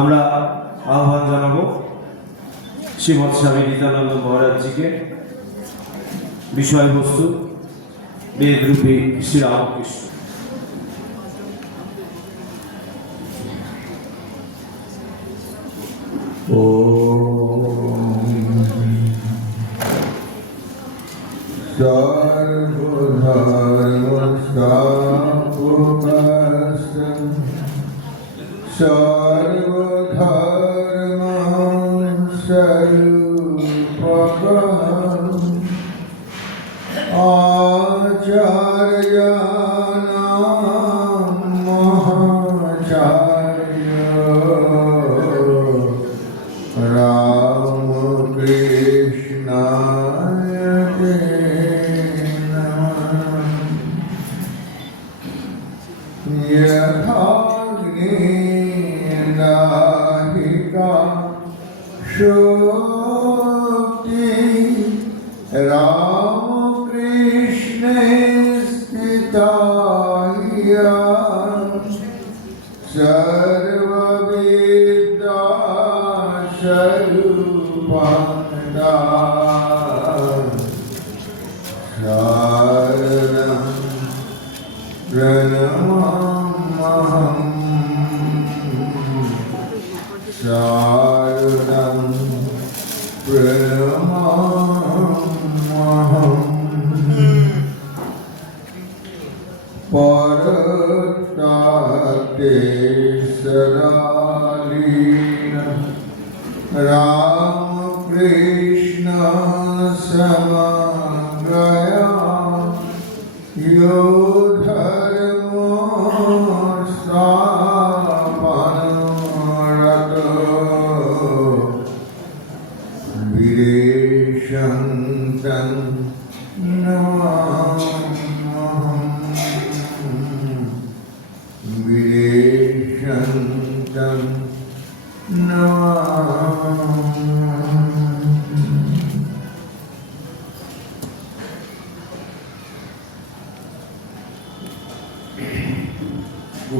আমরা আহ্বান জানাবো শ্রীমৎ স্বামী নিত্যানন্দ মহারাজজিকে। বিষয়বস্তু বেদরূপী শ্রীরামকৃষ্ণ।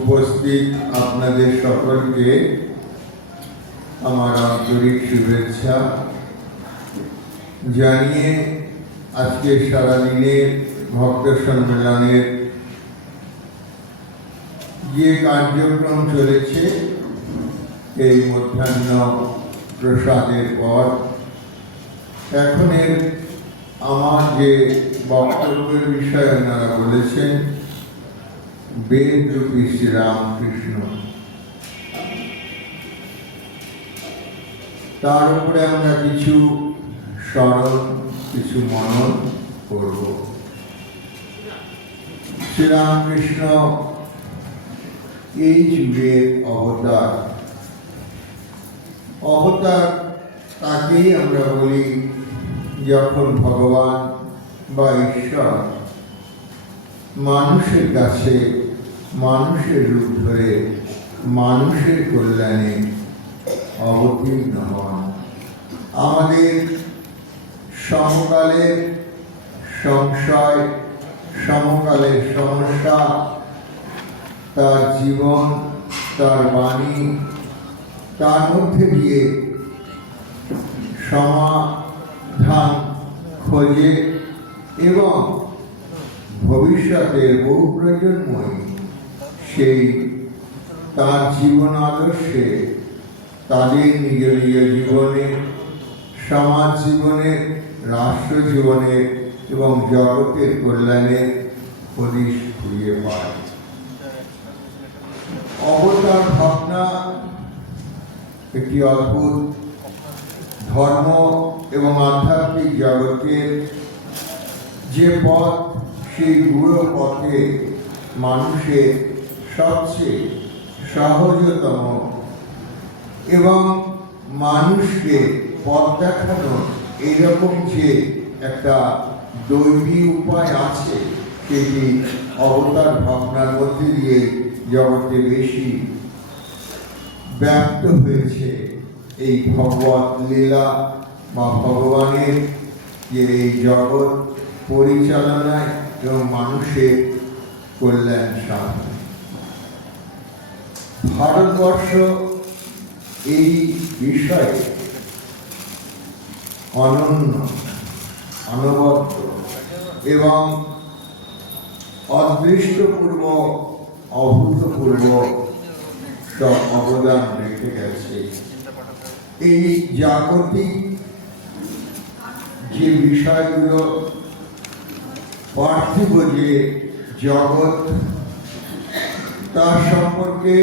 উপস্থিত আপনাদের সকলকে আমার আন্তরিক শুভেচ্ছা জানিয়ে আজকে সারাদিনের ভক্ত সম্মেলনের যে কার্যক্রম চলেছে এই মধ্যাহ্ন প্রসাদের পর এখনের আমার যে বক্তব্যের বিষয়ে ওনারা বলেছেন বেদরূপী শ্রীরামকৃষ্ণ, তার উপরে আমরা কিছু স্মরণ কিছু মনন করব। শ্রীরামকৃষ্ণ এই যুগের অবতার। অবতার তাকেই আমরা বলি যখন ভগবান বা ঈশ্বর মানুষের কাছে মানুষের রূপ ধরে মানুষের কল্যাণে অবতীর্ণ হন। আমাদের সমকালের সংশয়, সমকালের সমস্যা, তার জীবন, তার বাণী, তার মধ্যে দিয়ে সমাধান খোঁজে এবং ভবিষ্যতের বহু প্রজন্মই সেই তার জীবন আদর্শে তাদের নিজ নিজ জীবনে, সমাজ জীবনে, রাষ্ট্র জীবনে এবং জগতের কল্যাণে হদিশ খুঁজে পায়। অবতার ভাবনা একটি অদ্ভুত ধর্ম এবং আধ্যাত্মিক জগতের যে পথ, সেই গুরু পথে মানুষের সবচেয়ে সহজতম এবং মানুষকে পথ দেখানো এইরকম যে একটা দৈবী উপায় আছে, সেটি অবতার ভাবনার মধ্যে দিয়ে জগতে বেশি ব্যক্ত হয়েছে। এই ভগবত লীলা বা ভগবানের যে এই জগৎ পরিচালনায় এবং মানুষের কল্যাণ সাধন। ভারতবর্ষ এই বিষয়ে অনন্য, অনবদ্য এবং অদৃষ্টপূর্ব, অভূতপূর্ব সব অবদান রেখে গেছে। এই জাগতিক যে বিষয়গুলো, পার্থিব যে জগৎ, তার সম্পর্কে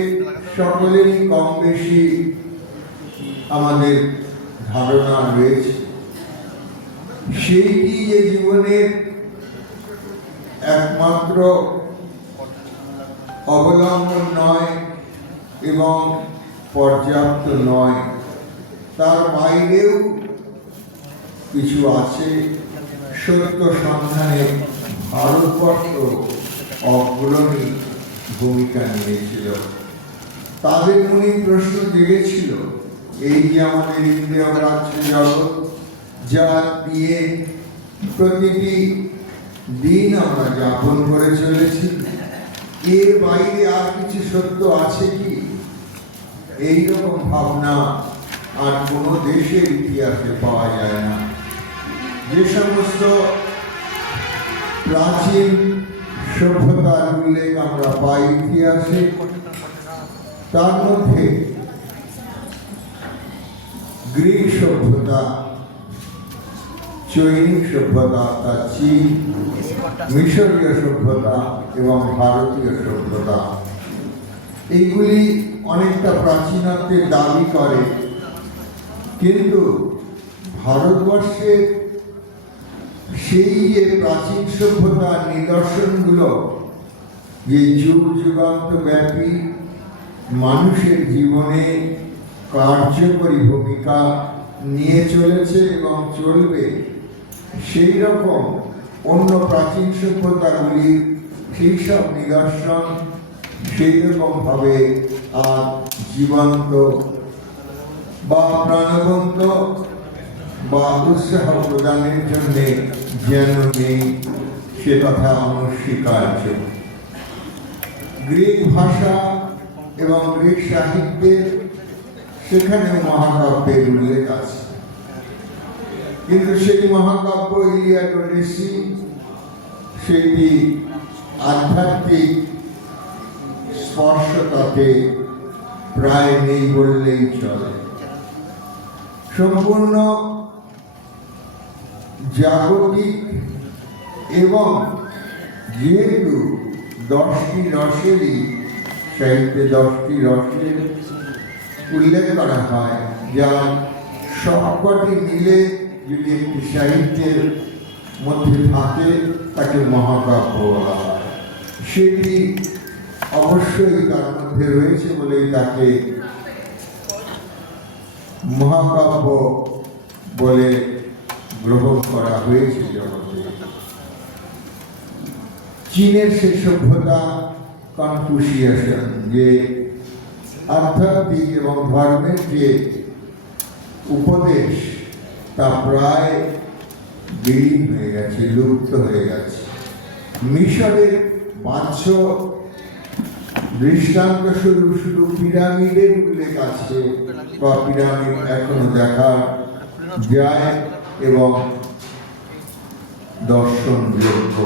সকলেরই কম বেশি আমাদের ধারণা রয়েছে। সেইটি যে জীবনের একমাত্র অবলম্বন নয় এবং পর্যাপ্ত নয়, তার বাইরেও কিছু আছে। সত্য সন্ধানে ভারতবর্ষ অগ্রণী ভূমিকা নিয়েছিল। তাদের মনে প্রশ্ন জেগেছিল, এই যে আমাদের ইন্দ্রিয় গ্রাহ্য জগৎ, যা দিয়ে প্রতিটি দিন আমরা যাপন করে চলেছি, এর বাইরে আর কিছু সত্য আছে কি? এইরকম ভাবনা আর কোনো দেশের ইতিহাসে পাওয়া যায় না। যে সমস্ত প্রাচীন সভ্যতার উল্লেখ আমরা পাই ইতিহাসে, তার মধ্যে গ্রিক সভ্যতা, চৈনিক সভ্যতা অর্থাৎ চীন, মিশরীয় সভ্যতা এবং ভারতীয় সভ্যতা, এইগুলি অনেকটা প্রাচীনত্বের দাবি করে। কিন্তু ভারতবর্ষের সেই যে প্রাচীন সভ্যতার নিদর্শনগুলো, যে যুগ যুগান্ত ব্যাপী মানুষের জীবনে কার্যকরী ভূমিকা নিয়ে চলেছে এবং চলবে, সেই রকম অন্য প্রাচীন সভ্যতাগুলির সেই সব নিদর্শন সেই রকমভাবে আর জীবন্ত বা প্রাণবন্ত বা উৎসাহ প্রদানের জন্য যেন নেই, সে কথা অনস্বীকার্য। গ্রিক ভাষা এবং গ্রিক সাহিত্যের সেখানেও মহাকাব্যের উল্লেখ আছে, কিন্তু সেই মহাকাব্য ইলিয়াড ওডিসি সেটি আধ্যাত্মিক স্পর্শতাতে প্রায় নেই বললেই চলে। সম্পূর্ণ জাগতিক এবং যেহেতু 10টি রসেরই সাহিত্যে 10টি রসের উল্লেখ করা হয়, যা সবকটি মিলে যদি একটি সাহিত্যের মধ্যে থাকে তাকে মহাকাব্য বলা হয়। সেটি অবশ্যই তার মধ্যে রয়েছে বলেই তাকে মহাকাব্য বলে গ্রহণ করা হয়েছে জগতে। চীনের সে সভ্যতা কনফুসিয়াস, যে আধ্যাত্মিক এবং ধর্মের যে উপদেশ, তা প্রায় বিলীন হয়ে গেছে, লুপ্ত হয়ে গেছে। মিশরের বাহ্য দৃষ্টান্ত স্বরূপ শুধু পিরামিডের উল্লেখ আছে, বা পিরামিড এখনো দেখা যায় এবং দর্শনযোগ্য।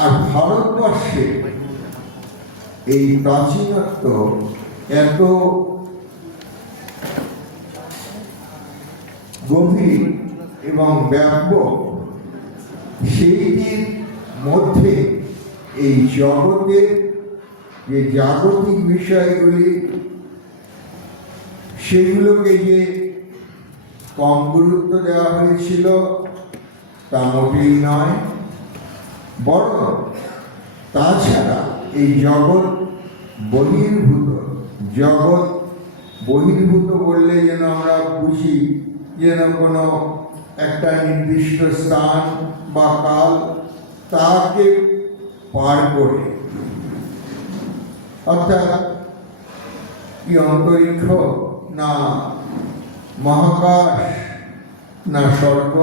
আর ভারতবর্ষে এই প্রাচীনত্ব এত গভীর এবং ব্যাপক, সেইটির মধ্যে এই জগতের যে জাগতিক বিষয়গুলি, সেগুলোকে যে কম গুরুত্ব দেওয়া হয়েছিল তা মোটেই নয়, বরং তাছাড়া এই জগৎ বহির্ভূত বললে যেন আমরা বুঝি যেন কোনো একটা নির্দিষ্ট স্থান বা কাল, তাকে পার করে, অর্থাৎ কি অন্তরিক্ষ না মহাকাশ না স্বর্গ,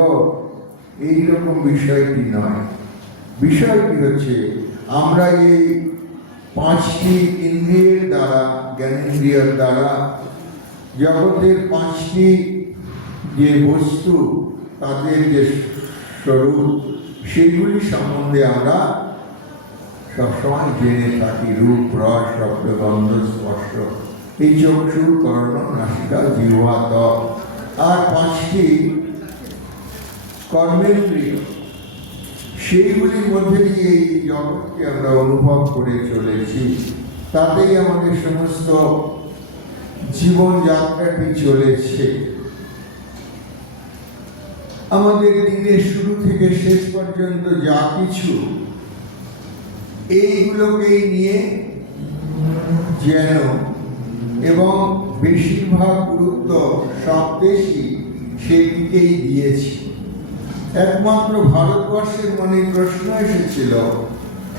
এইরকম বিষয়টি নয়। বিষয়টি হচ্ছে আমরা এই পাঁচটি ইন্দ্রিয়ের দ্বারা, জ্ঞানেন্দ্রিয়ের দ্বারা জগতের পাঁচটি যে বস্তু, তাদের যে স্বরূপ, সেগুলি সম্বন্ধে আমরা সবসময় জেনে থাকি। রূপ, রস, শব্দ, গন্ধ, স্পর্শ, এই চক্ষু, কর্ণ, নাসিকা, জিহ্বা, ত্বক, আর পাঁচটি কর্মেন্দ্রিয়, সেইগুলির মধ্যে দিয়ে এই জগৎকে আমরা অনুভব করে চলেছি। তাতেই আমাদের সমস্ত জীবনযাত্রাটি চলেছে। আমাদের দিনের শুরু থেকে শেষ পর্যন্ত যা কিছু, এইগুলোকেই নিয়ে যেন, এবং বেশিরভাগ গুরুত্ব সব দেশই সেদিকেই দিয়েছি। একমাত্র ভারতবর্ষের মনে প্রশ্ন এসেছিল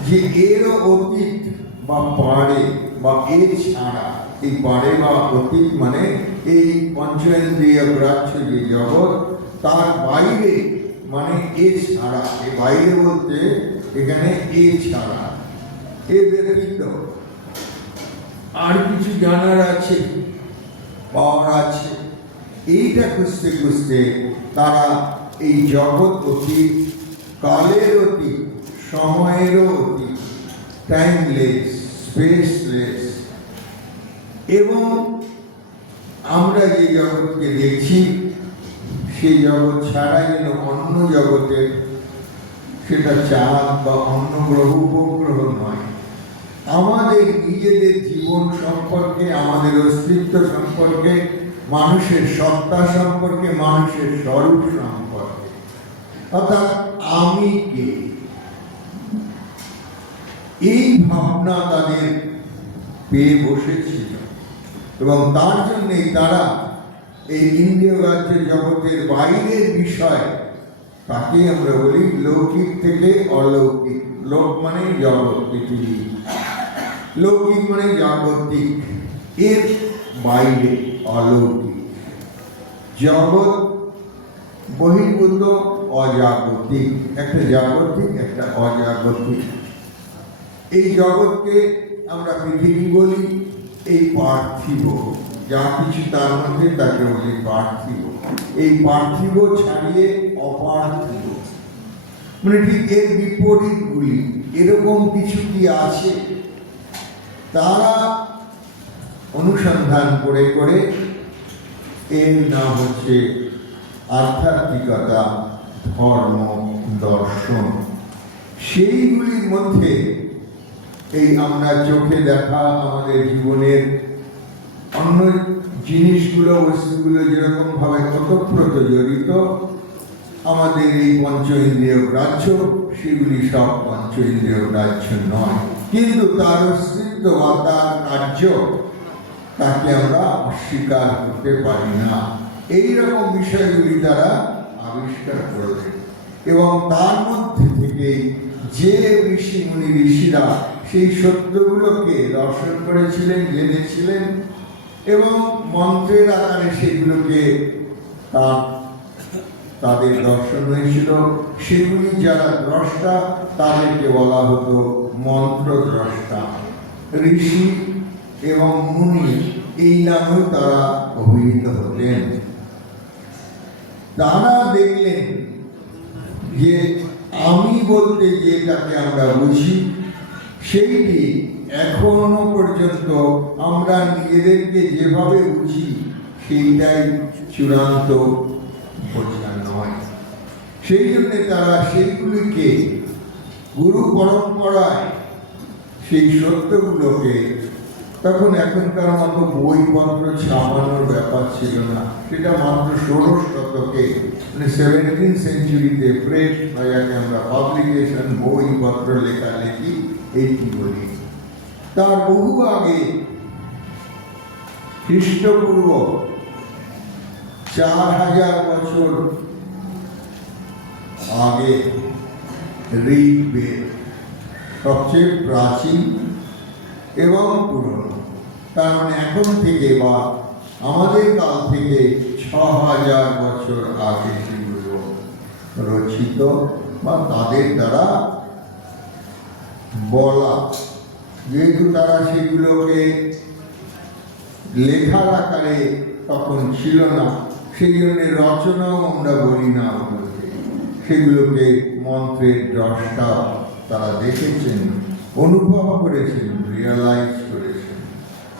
যে এরও অতীত বা পারে বা এর ছাড়া, এই পারে বা অতীত মানে এই পঞ্চেন্দ্রিয় গ্রাহ্য যে জগৎ, তার বাইরে মানে এ ছাড়া, এ বাইরে বলতে এখানে এ ছাড়া, এ ব্যতীত আর কিছু জানার আছে, পাওয়ার আছে। এইটা খুঁজতে খুঁজতে তারা এই জগৎ অতীত, কালের অতীত, সময়েরও অতীত, টাইমলেস, স্পেসলেস, এবং আমরা যে জগৎকে দেখছি সেই জগৎ ছাড়া যেন অন্য জগতের, সেটা চাঁদ বা অন্য গ্রহ উপগ্রহ নয়, আমাদের নিজেদের জীবন সম্পর্কে, আমাদের অস্তিত্ব সম্পর্কে, মানুষের সত্তা সম্পর্কে, মানুষের স্বরূপ সম্পর্কে, অর্থাৎ আমি কে, এই ভাবনা তাদের পেয়ে বসেছিল। এবং তার জন্যই তারা এই ইন্দ্রিয়গ্রাহ্য জগতের বাইরের বিষয়, তাকে আমরা বলি লৌকিক থেকে অলৌকিক। লোক মানে জগৎ, পৃথিবী, লৌকিক মানে জাগতিক, এর বাইরে অলৌকিক, জগৎ বহির্ভূত, অজাগতিক, একটা জাগতিক, একটা অজাগতিক। এই জগৎকে আমরা পৃথিবী বলি, এই পার্থিব যা কিছু তার মধ্যে তাকে বলি পার্থিব। এই পার্থিব ছাড়িয়ে অপার্থিব, মানে ঠিক এর বিপরীতগুলি, এরকম কিছু কি আছে, তারা অনুসন্ধান করে করে এর নাম হচ্ছে আধ্যাত্মিকতা, ধর্ম, দর্শন। সেইগুলির মধ্যে এই আমরা চোখে দেখা আমাদের জীবনের অন্য জিনিসগুলো, বস্তুগুলো যেরকম ভাবে ওতপ্রোত জড়িত, আমাদের এই পঞ্চ ইন্দ্রিয় গ্রাহ্য, সেগুলি সব পঞ্চ ইন্দ্রিয় গ্রাহ্য নয়, কিন্তু তার অস্তিত্ব বা তার কার্য, তাকে আমরা অস্বীকার করতে পারি না। এইরকম বিষয়গুলি তারা আবিষ্কার করলেন, এবং তার মধ্যে থেকে যে ঋষিরা সেই সত্যগুলোকে দর্শন করেছিলেন, জেনেছিলেন, এবং মন্ত্রের আকারে সেগুলোকে তাদের দর্শন হয়েছিল, সেগুলি যারা দ্রষ্টা, তাদেরকে বলা হতো মন্ত্র দ্রষ্টা। ঋষি এবং মুনি এই নামেও তারা অভিহিত হতেন। তারা দেখলেন যে আমি বলতে যেটাকে আমরা বুঝি, সেইটি এখনো পর্যন্ত আমরা নিজেদেরকে যেভাবে বুঝি সেইটাই চূড়ান্ত বোঝা নয়। সেই জন্য তারা সেইগুলিকে গুরু পরম্পরায়, সেই সত্যগুলোকে, তখন এখনকার মতো বইপত্র ছাপানোর ব্যাপার ছিল না, সেটা মাত্র 16 শতকে, মানে 17th সেঞ্চুরিতে প্রেস, যাকে আমরা পাবলিকেশন, বইপত্র লেখালেখি এইটি বলি। তার বহু আগে, খ্রিস্টপূর্ব 4000 বছর আগে ঋগ্বেদ সবচেয়ে প্রাচীন এবং পুরনো। তার মানে এখন থেকে বা আমাদের কাল থেকে 6000 বছর আগে সেগুলো রচিত বা তাদের দ্বারা বলা, যেহেতু তারা সেগুলোকে লেখার আকারে তখন ছিল না, সেই জন্য রচনাও আমরা বলি না ওগুলোকে, সেগুলোকে মন্ত্রের দ্রষ্টা তারা দেখেছেন, অনুভব করেছেন, রিয়ালাইজ করেছেন,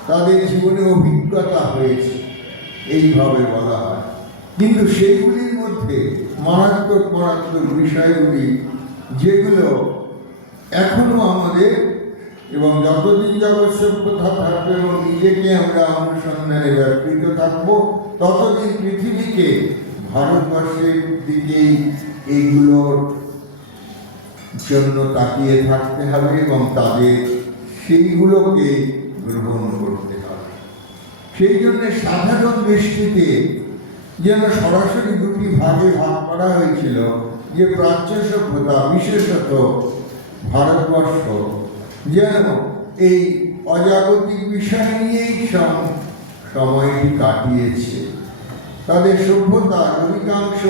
তাদের জীবনে অভিজ্ঞতা হয়েছে, এইভাবে বলা হয়। কিন্তু সেইগুলির মধ্যে মারাত্মক মারাত্মক বিষয়গুলি যেগুলো এখনো আমাদের, এবং যতদিন জগৎ সভ্যতা থাকবে এবং নিজেকে আমরা অনুসন্ধানে ব্যাপৃত থাকবো, ততদিন পৃথিবীকে ভারতবর্ষের দিকেই এইগুলোর জন্য তাকিয়ে থাকতে হবে এবং তাদের সেইগুলোকে গ্রহণ করতে হবে। সেই জন্য সাধারণ দৃষ্টিতে যেন সরাসরি দুটি ভাগে ভাগ করা হয়েছিল, যে প্রাচ্য সভ্যতা বিশেষত ভারতবর্ষ যেন এই অজাগতিক বিষয় নিয়েই সময়টি কাটিয়েছে। তাদের সভ্যতার অধিকাংশ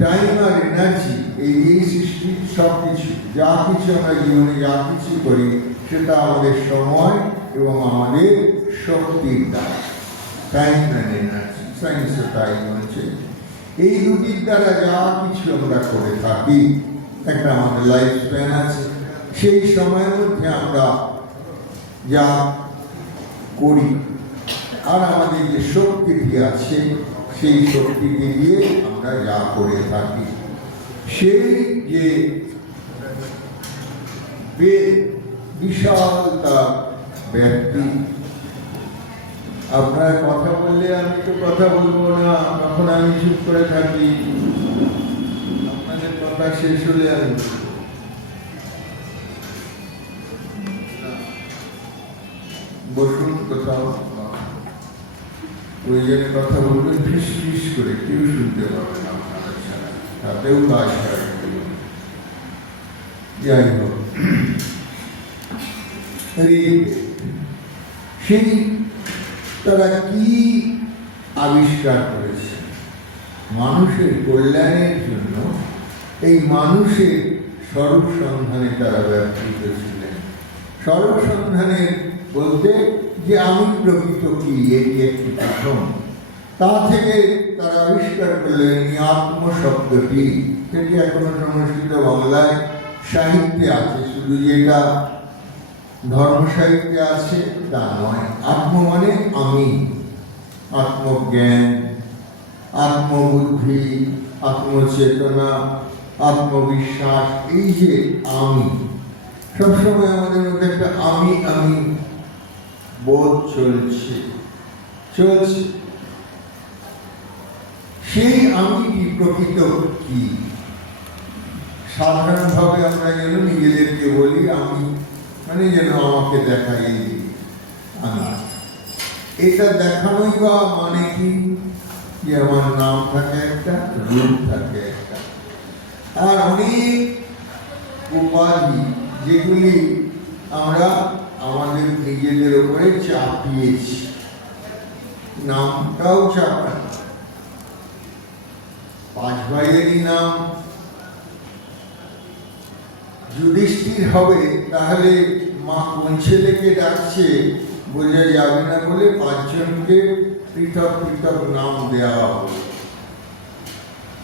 টাইম আর এনার্জি এই সৃষ্টির সব কিছু, যা কিছু আমরা জীবনে যা কিছু করি, সেটা আমাদের সময় এবং আমাদের শক্তির দ্বারা, টাইম অ্যান্ড এনার্জি, সায়েন্সও তাই বলছে। এই দুটির দ্বারা যা কিছু আমরা করে থাকি, একটা আমাদের লাইফ স্প্যান আছে, সেই সময়ের মধ্যে আমরা যা করি আর আমাদের যে শক্তিটি আছে, সেই শক্তিকে দিয়ে আমরা যা করে থাকি, সেই যে বিশালতা ব্যক্তি। আপনারা কথা বললে আমি তো কথা বলবো না, তখন আমি চুপ করে থাকি, আপনাদের কথা শেষ হলে আমি বসুন, কোথাও প্রয়োজনে কথা বলবেন, ফিস ফিস করে, কেউ শুনতে পাবে না আপনারা ছাড়া, তাতেও কাজ হয়। যাই হোক, সেই তারা কি আবিষ্কার করেছে মানুষের কল্যাণের জন্য, এই মানুষের স্বরূপ সন্ধানে তারা ব্যবহৃত ছিলেন। স্বরূপ সন্ধানের বলতে যে আমি প্রকৃত কি, এটি একটি প্রথম। তা থেকে তারা আবিষ্কার করলেন আত্ম শব্দটি, সেটি এখনো সংস্কৃত বাংলায় সাহিত্যে আছে, শুধু যেটা ধর্ম সাহিত্যে আছে তা নয়। আত্ম মানে আমি, আত্মজ্ঞান, আত্মবুদ্ধি, আত্মচেতনা, আত্মবিশ্বাস, এই যে আমি, সবসময় আমাদের মধ্যে একটা আমি আমি বোধ চলছে। সেই আমিটি প্রকৃত কি? সাধারণভাবে আমরা যেন নিজেদেরকে বলি আমি, মানে যেন আমাকে দেখাই আমি। এটা দেখানোই বা মানে কি? যে আমার নাম থাকে একটা, রূপ থাকে একটা, আর অনেক উপাধি যেগুলি আমরা আমাদের নিজেদের উপরে চাপিয়েছি। নামটাও চাপা, 5 ভাইয়েরই নাম যুধিষ্ঠির হবে, তাহলে মা কোন ছেলেকে ডাকছে বোঝা যাবে না বলে 5 জনকে পৃথক পৃথক নাম দেওয়া হবে।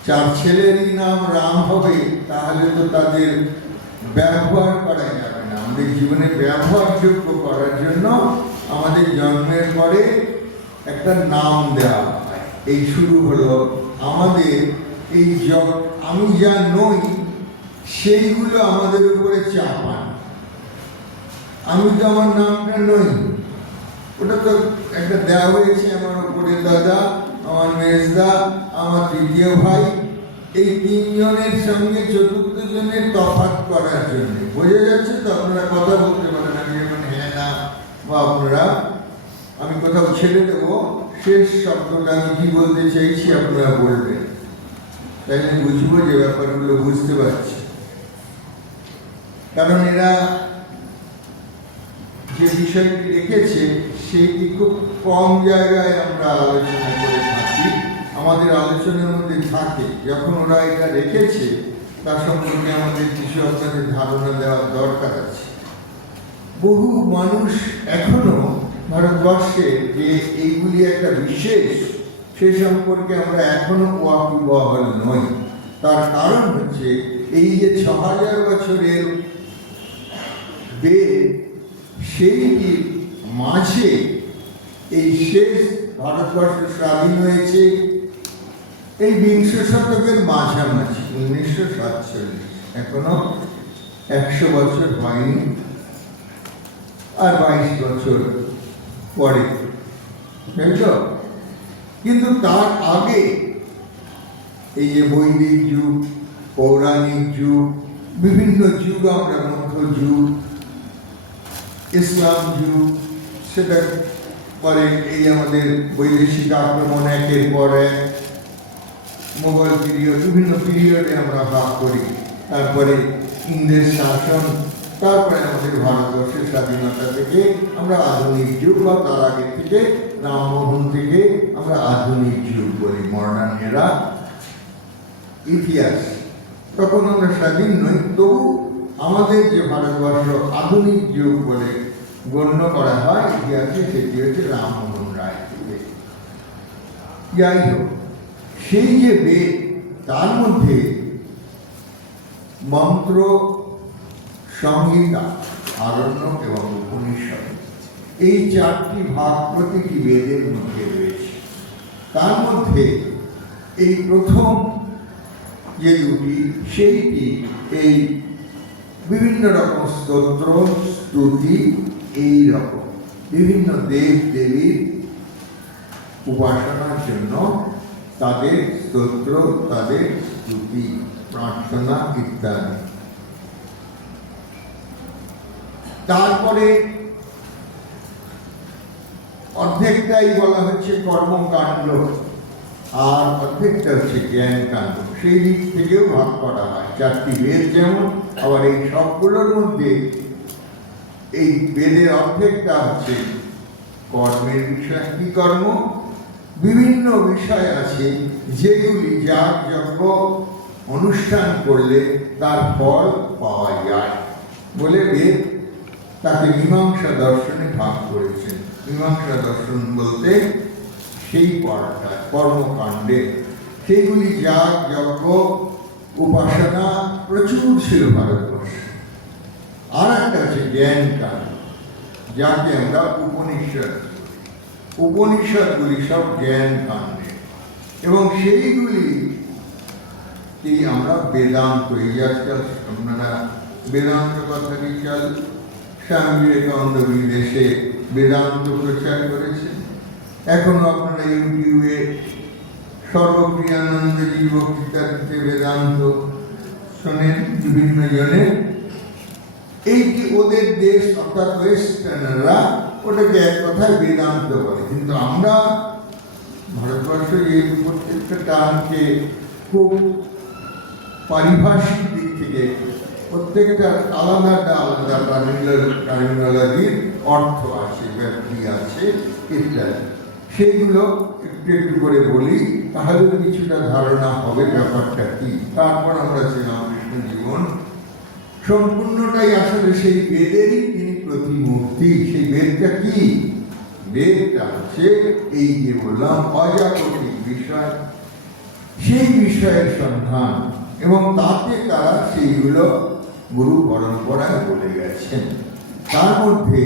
4 ছেলেরই নাম রাম হবে, তাহলে তো তাদের ব্যবহার করা যাবে না। আমাদের জীবনে ব্যবহারযোগ্য করার জন্য আমাদের জন্মের পরে একটা নাম দেওয়া হয়। এই শুরু হলো আমাদের এই আমি যা নই সেইগুলো আমাদের উপরে চাপান। আমি তো আমার নামটা নই, ওটা তো একটা দেওয়া হয়েছে আমার উপরে, দাদা, আমার মেজদা, আমার তৃতীয় ভাই, এই 3 জনের সঙ্গে 4র্থ জনের তফাৎ করার জন্য। বোঝা যাচ্ছে তো? আপনারা কথা বলতে পারেন, আমি যেমন হ্যাঁ না, বা আপনারা, আমি কোথাও ছেড়ে দেবো, শেষ শব্দটা আমি কি বলতে চাইছি আপনারা বলবেন, তাইলে বুঝবো যে ব্যাপারগুলো বুঝতে পারছি। কারণ এরা যে বিষয়টি রেখেছে সেটি খুব কম জায়গায় আমরা আলোচনা করে থাকি, আমাদের আলোচনার মধ্যে থাকে। যখন ওরা এটা রেখেছে তার সম্পর্কে আমাদের কিছু আপনাদের ধারণা দেওয়ার দরকার আছে। বহু মানুষ এখনো ভারতবর্ষে যে এইগুলি একটা বিশেষ, সে সম্পর্কে আমরা এখনো ওয়াকিবহাল নই। তার কারণ হচ্ছে এই যে ৬০০০ বছরের বেদ, সেইটির মাঝে এই শেষ ভারতবর্ষ স্বাধীন হয়েছে এই ২০ শতকের মাঝামাঝি ১৯৪৭, এখনো ১০০ বছর হয়নি, আর ২২ বছর পরে, কিন্তু তার আগে এই যে বৈদিক যুগ, পৌরাণিক যুগ, বিভিন্ন যুগ, আমরা মধ্যযুগ, ইসলাম যুগ, সেটা পরে এই আমাদের বৈদেশিক আক্রমণ, একের পর এক মোগল পিরিয়ড, বিভিন্ন পিরিয়ডে আমরা ভাগ করি। তারপরে ইংরেজ শাসন, তারপরে আমাদের ভারতবর্ষের স্বাধীনতা থেকে আমরা আধুনিক যুগ, বা তার আগে থেকে রামমোহন থেকে আমরা আধুনিক যুগ বলি, মডার্ন এরা ইতিহাস। তখন আমরা স্বাধীন নই, তবু আমাদের যে ভারতবর্ষ আধুনিক যুগ বলে গণ্য করা হয় ইতিহাসে, সেটি হচ্ছে রামমোহন রায় থেকে। যাই হোক, সেই যে বেদ, তার মধ্যে মন্ত্র, সংহিতা, আরণ্যক এবং উপনিষদ, এই ৪টি ভাগ প্রতিটি বেদের মধ্যে রয়েছে। তার মধ্যে এই প্রথম যে দুটি, সেইটি এই বিভিন্ন রকম স্তোত্র, স্তুতি, এই রকম বিভিন্ন দেব দেবীর উপাসনার জন্য তাদের স্তোত্র, তাদের স্তুতি, প্রার্থনা ইত্যাদি। তারপরে অর্ধেকটাই বলা হচ্ছে কর্মকাণ্ড, আর অর্ধেকটা হচ্ছে জ্ঞান কাণ্ড। সেই দিক থেকেও ভাগ করা হয় ৪টি বেদ যেমন, আবার এই সবগুলোর মধ্যে এই বেদের অর্ধেকটা হচ্ছে কর্মের বিষয়। কি কর্ম? বিভিন্ন বিষয় আছে যেগুলি যাগ যজ্ঞ অনুষ্ঠান করলে তার ফল পাওয়া যায় বলে বেদ তাকে মীমাংসা দর্শনে ভাগ করেছেন। মীমাংসা দর্শন বলতে সেই পড়াটা কর্মকাণ্ডে, সেইগুলি যাগ যজ্ঞ উপাসনা প্রচুর ছিল ভারতবর্ষে। আর একটা হচ্ছে জ্ঞান কাণ্ড, যাকে আমরা উপনিষদ, উপনিষদগুলি সব জ্ঞান কাণ্ডে, এবং সেইগুলি কি আমরা বেদান্ত, এই আজকাল আপনারা বেদান্ত কথাটি চাল, স্বামী বিবেকানন্দ বিদেশে বেদান্ত প্রচার করেছেন। এখনো আপনারা ইউটিউবে সর্বপ্রিয়ানন্দজির বক্তৃতাতে বেদান্ত শোনেন বিভিন্ন জনের। এইটি ওদের দেশ, অর্থাৎ ওয়েস্টার্নরা ওটাকে এক কথায় বেদান্ত বলে, কিন্তু আমরা ভারতবর্ষ এই প্রত্যেকটা টার্মকে খুব পারিভাষিক দিক থেকে প্রত্যেকটা আলাদা আলাদা টার্মিনোলজির অর্থ আছে, ব্যাপ্তি আছে ইত্যাদি। সেইগুলো একটু একটু করে বলি, তাহলে কিছুটা ধারণা হবে ব্যাপারটা কি। তারপর আমরা শ্রীরামকৃষ্ণ জীবন সম্পূর্ণটাই আসলে সেই বেদেরই তিনি প্রতিমূর্তি। সেই বেদটা কি? বেদটা হচ্ছে এই যে বললাম অজাগতিক বিষয়, সেই বিষয়ের সন্ধান, এবং তাতে তারা সেইগুলো গুরু পরম্পরায় বলে গেছেন। তার মধ্যে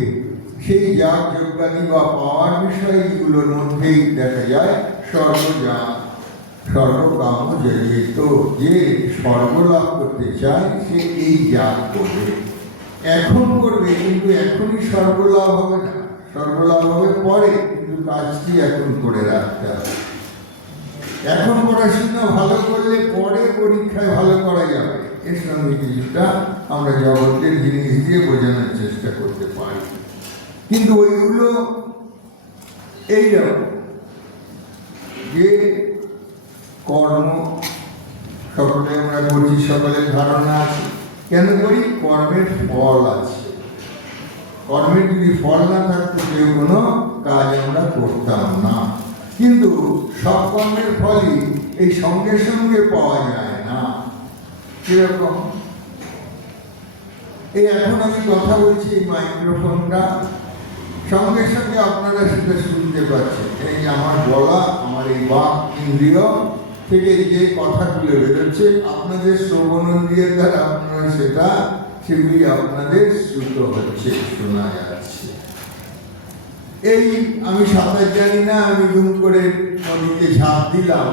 সেই যাগ যজ্ঞাদি বা পাওয়ার বিষয়গুলোর মধ্যেই দেখা যায় সর্বযাগ সর্বকাম জয়িত, যে স্বর্গ লাভ করতে চায় সে এই যাগ করবে। এখন করবে, কিন্তু এখনই স্বর্গলাভ হবে না, স্বর্গলাভ হবে পরে, কিন্তু কাজটি এখন করে রাখতে হবে। এখন পড়াশোনা ভালো করলে পরে পরীক্ষায় ভালো করা যাবে, এর সঙ্গে কিছুটা আমরা জগতের জিনিস দিয়ে বোঝানোর চেষ্টা করতে পারি। কিন্তু ওইগুলো এইরকম যে কর্ম সকলে আমরা করছি, সকলের ধারণা আছে। কেন করি? কর্মের ফল আছে। কর্মের যদি ফল না থাকতো কেউ কোনো কাজ আমরা করতাম না। কিন্তু সব কর্মের ফলই এই সঙ্গে সঙ্গে পাওয়া যায় না। কিরকম? এই এখন আমি কথা বলছি, এই মাইক্রোফোনটা সঙ্গে সঙ্গে আপনারা সেটা শুনতে পাচ্ছেন। এই যে আমার গলা, আমার এই বাক ইন্দ্রিয় থেকে যে কথাগুলো বেরোচ্ছে, আপনাদের শ্রবণেন্দ্রিয়ের দ্বারা আপনারা সেগুলি আপনাদের শ্রুত হচ্ছে, শোনা যাচ্ছে। এই আমি সাঁতার জানি না, আমি দুম করে নদীতে ঝাঁপ দিলাম,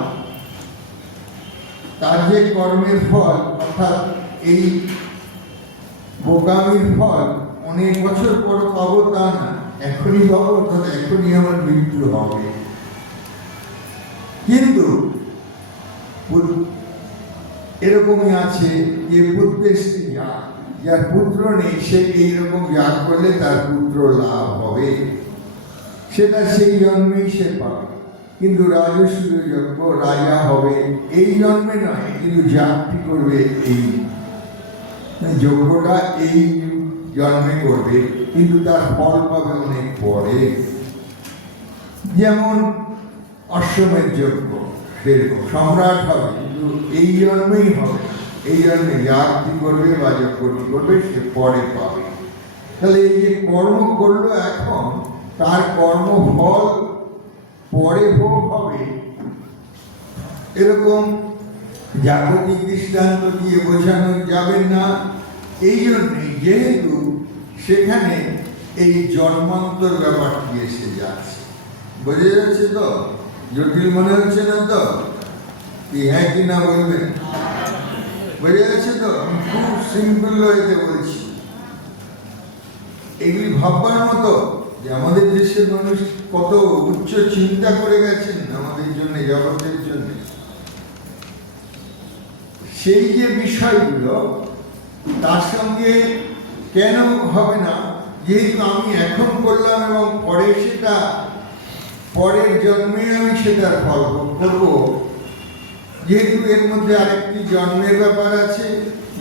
তার যে কর্মের ফল, অর্থাৎ এই বোকামির ফল অনেক বছর পর পাবো তা না, এখনই পাবো, অর্থাৎ এখনই আমার মৃত্যু হবে। কিন্তু এরকমই আছে যে পুত্রের স্ত্রী, যার পুত্র নেই সে এইরকম যাগ করলে তার পুত্র লাভ হবে, সেটা সেই জন্মেই সে পাবে। কিন্তু রাজস্ব যজ্ঞ রাজা হবে এই জন্মে নয়, কিন্তু যাগটি করবে এই যজ্ঞটা এই জন্মে করবে, কিন্তু তার ফল পাবে অনেক পরে। যেমন অশ্বমেধ যজ্ঞ, সেরকম সম্রাট হবে, কিন্তু এই জন্মেই হবে, এই জন্মে যাগটি করবে বা যজ্ঞটি করবে সে পরে পাবে। তাহলে এই যে কর্ম করলো এখন, তার কর্মফল পরে ভোগ হবে, এরকম জাগতিক দৃষ্টান্ত দিয়ে বোঝানো যাবে না। এই জন্যই যেহেতু সেখানে এই জন্মান্তর ব্যাপারটি এসে যাচ্ছে, বোঝা যাচ্ছে তো? জটিল মনে হচ্ছে না তো? কি হ্যাঁ কি না বলবেন? বোঝা যাচ্ছে তো? আমি খুব সিম্পল হইতে বলছি। এগুলি ভাববার মতো যে আমাদের দেশের মানুষ কত উচ্চ চিন্তা করে গেছেন আমাদের জন্য, জগতের জন্য। সেই যে বিষয়গুলো তার সঙ্গে কেন হবে না, যেহেতু আমি এখন করলাম এবং পরে সেটা পরের জন্মে আমি সেটার ফল ভোগ করব, যেহেতু এর মধ্যে আরেকটি জন্মের ব্যাপার আছে,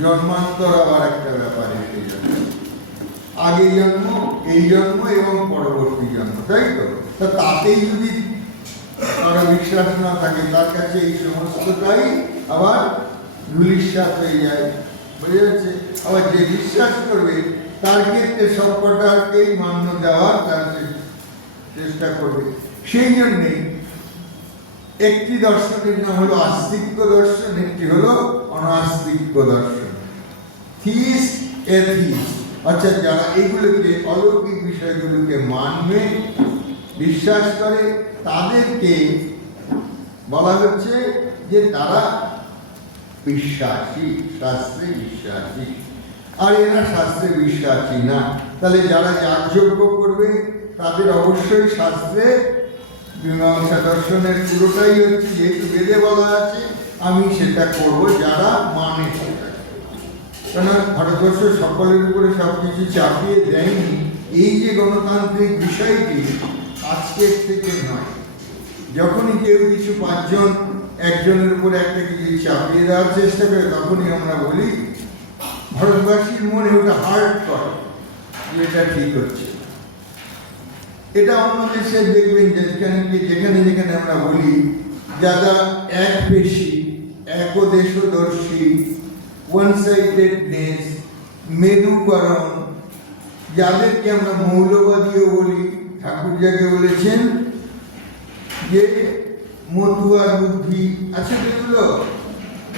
জন্মান্তর আবার একটা ব্যাপার এসে যাবে। আগে জন্ম, এই জন্ম এবং পরবর্তী জন্ম, তাই তো? তা তাতেই যদি কারো বিশ্বাস না থাকে, তার কাছে এই সমস্তটাই আবার ধূলিসাৎ হয়ে যায়, বুঝে যাচ্ছে? আবার যে বিশ্বাস করবে তার ক্ষেত্রে সবকটাকেই মান্য দেওয়ার তার চেষ্টা করবে। সেই জন্যেই একটি দর্শনের নাম হলো আস্তিক্য দর্শন, একটি হলো অনাস্তিক্য দর্শন। থিস্ট, এথিস্ট, আচ্ছা যারা এইগুলোকে অলৌকিক বিষয়গুলোকে মানবে, বিশ্বাস করে, তাদেরকে বলা হচ্ছে যে তারা বিশ্বাসী, শাস্ত্রে বিশ্বাসী। আর এরা শাস্ত্রে বিশ্বাসী না। তাহলে যারা যাগযজ্ঞ করবে তাদের অবশ্যই শাস্ত্রে মীমাংসা দর্শনের পুরোটাই হচ্ছে, যেহেতু বেদে বলা আছে আমি সেটা করব, যারা মানে সেটা। কেন ভারতবর্ষ সকলের উপরে সবকিছু চাপিয়ে দেয়নি। এই যে গণতান্ত্রিক বিষয়টি আজকের থেকে নয়, যখনই কেউ কিছু পাঁচজন একজনের উপরে একটা কিছু চাপিয়ে দেওয়ার চেষ্টা করে, তখনই আমরা বলি ভারতবাসীর মনে ওটা হার্ট করে যে এটা ঠিক হচ্ছে। এটা অন্য দেশে দেখবেন যেখানে যেখানে আমরা বলি যারা এক পেশি, একদেশদর্শী, ওয়ান সাইডেডনেস, মেরুকরণ, যাদেরকে আমরা মৌলবাদীও বলি। ঠাকুর যাকে বলেছেন যে মতুয়ার বুদ্ধি আছে, এগুলো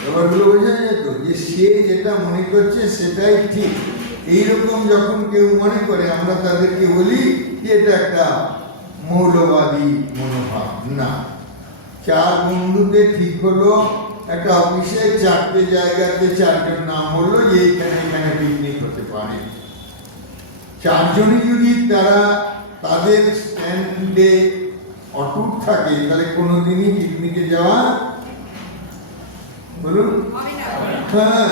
ব্যাপারগুলো বোঝা যায় তো, যে সে যেটা মনে করছে সেটাই ঠিক। এইরকম যখন কেউ মনে করে, আমরা তাদেরকে বলি যে এটা একটা মৌলবাদী মনোভাব। না, চার বন্ধুতে ঠিক হলো একটা অফিসে চারটে জায়গাতে চারজন নাম বললো যে এইখানে এখানে পিকনিক হতে পারে। চারজনই যদি তারা তাদের স্ট্যান্ডে অটুট থাকে, তাহলে কোনোদিনই পিকনিকে যাওয়া বলুন হ্যাঁ।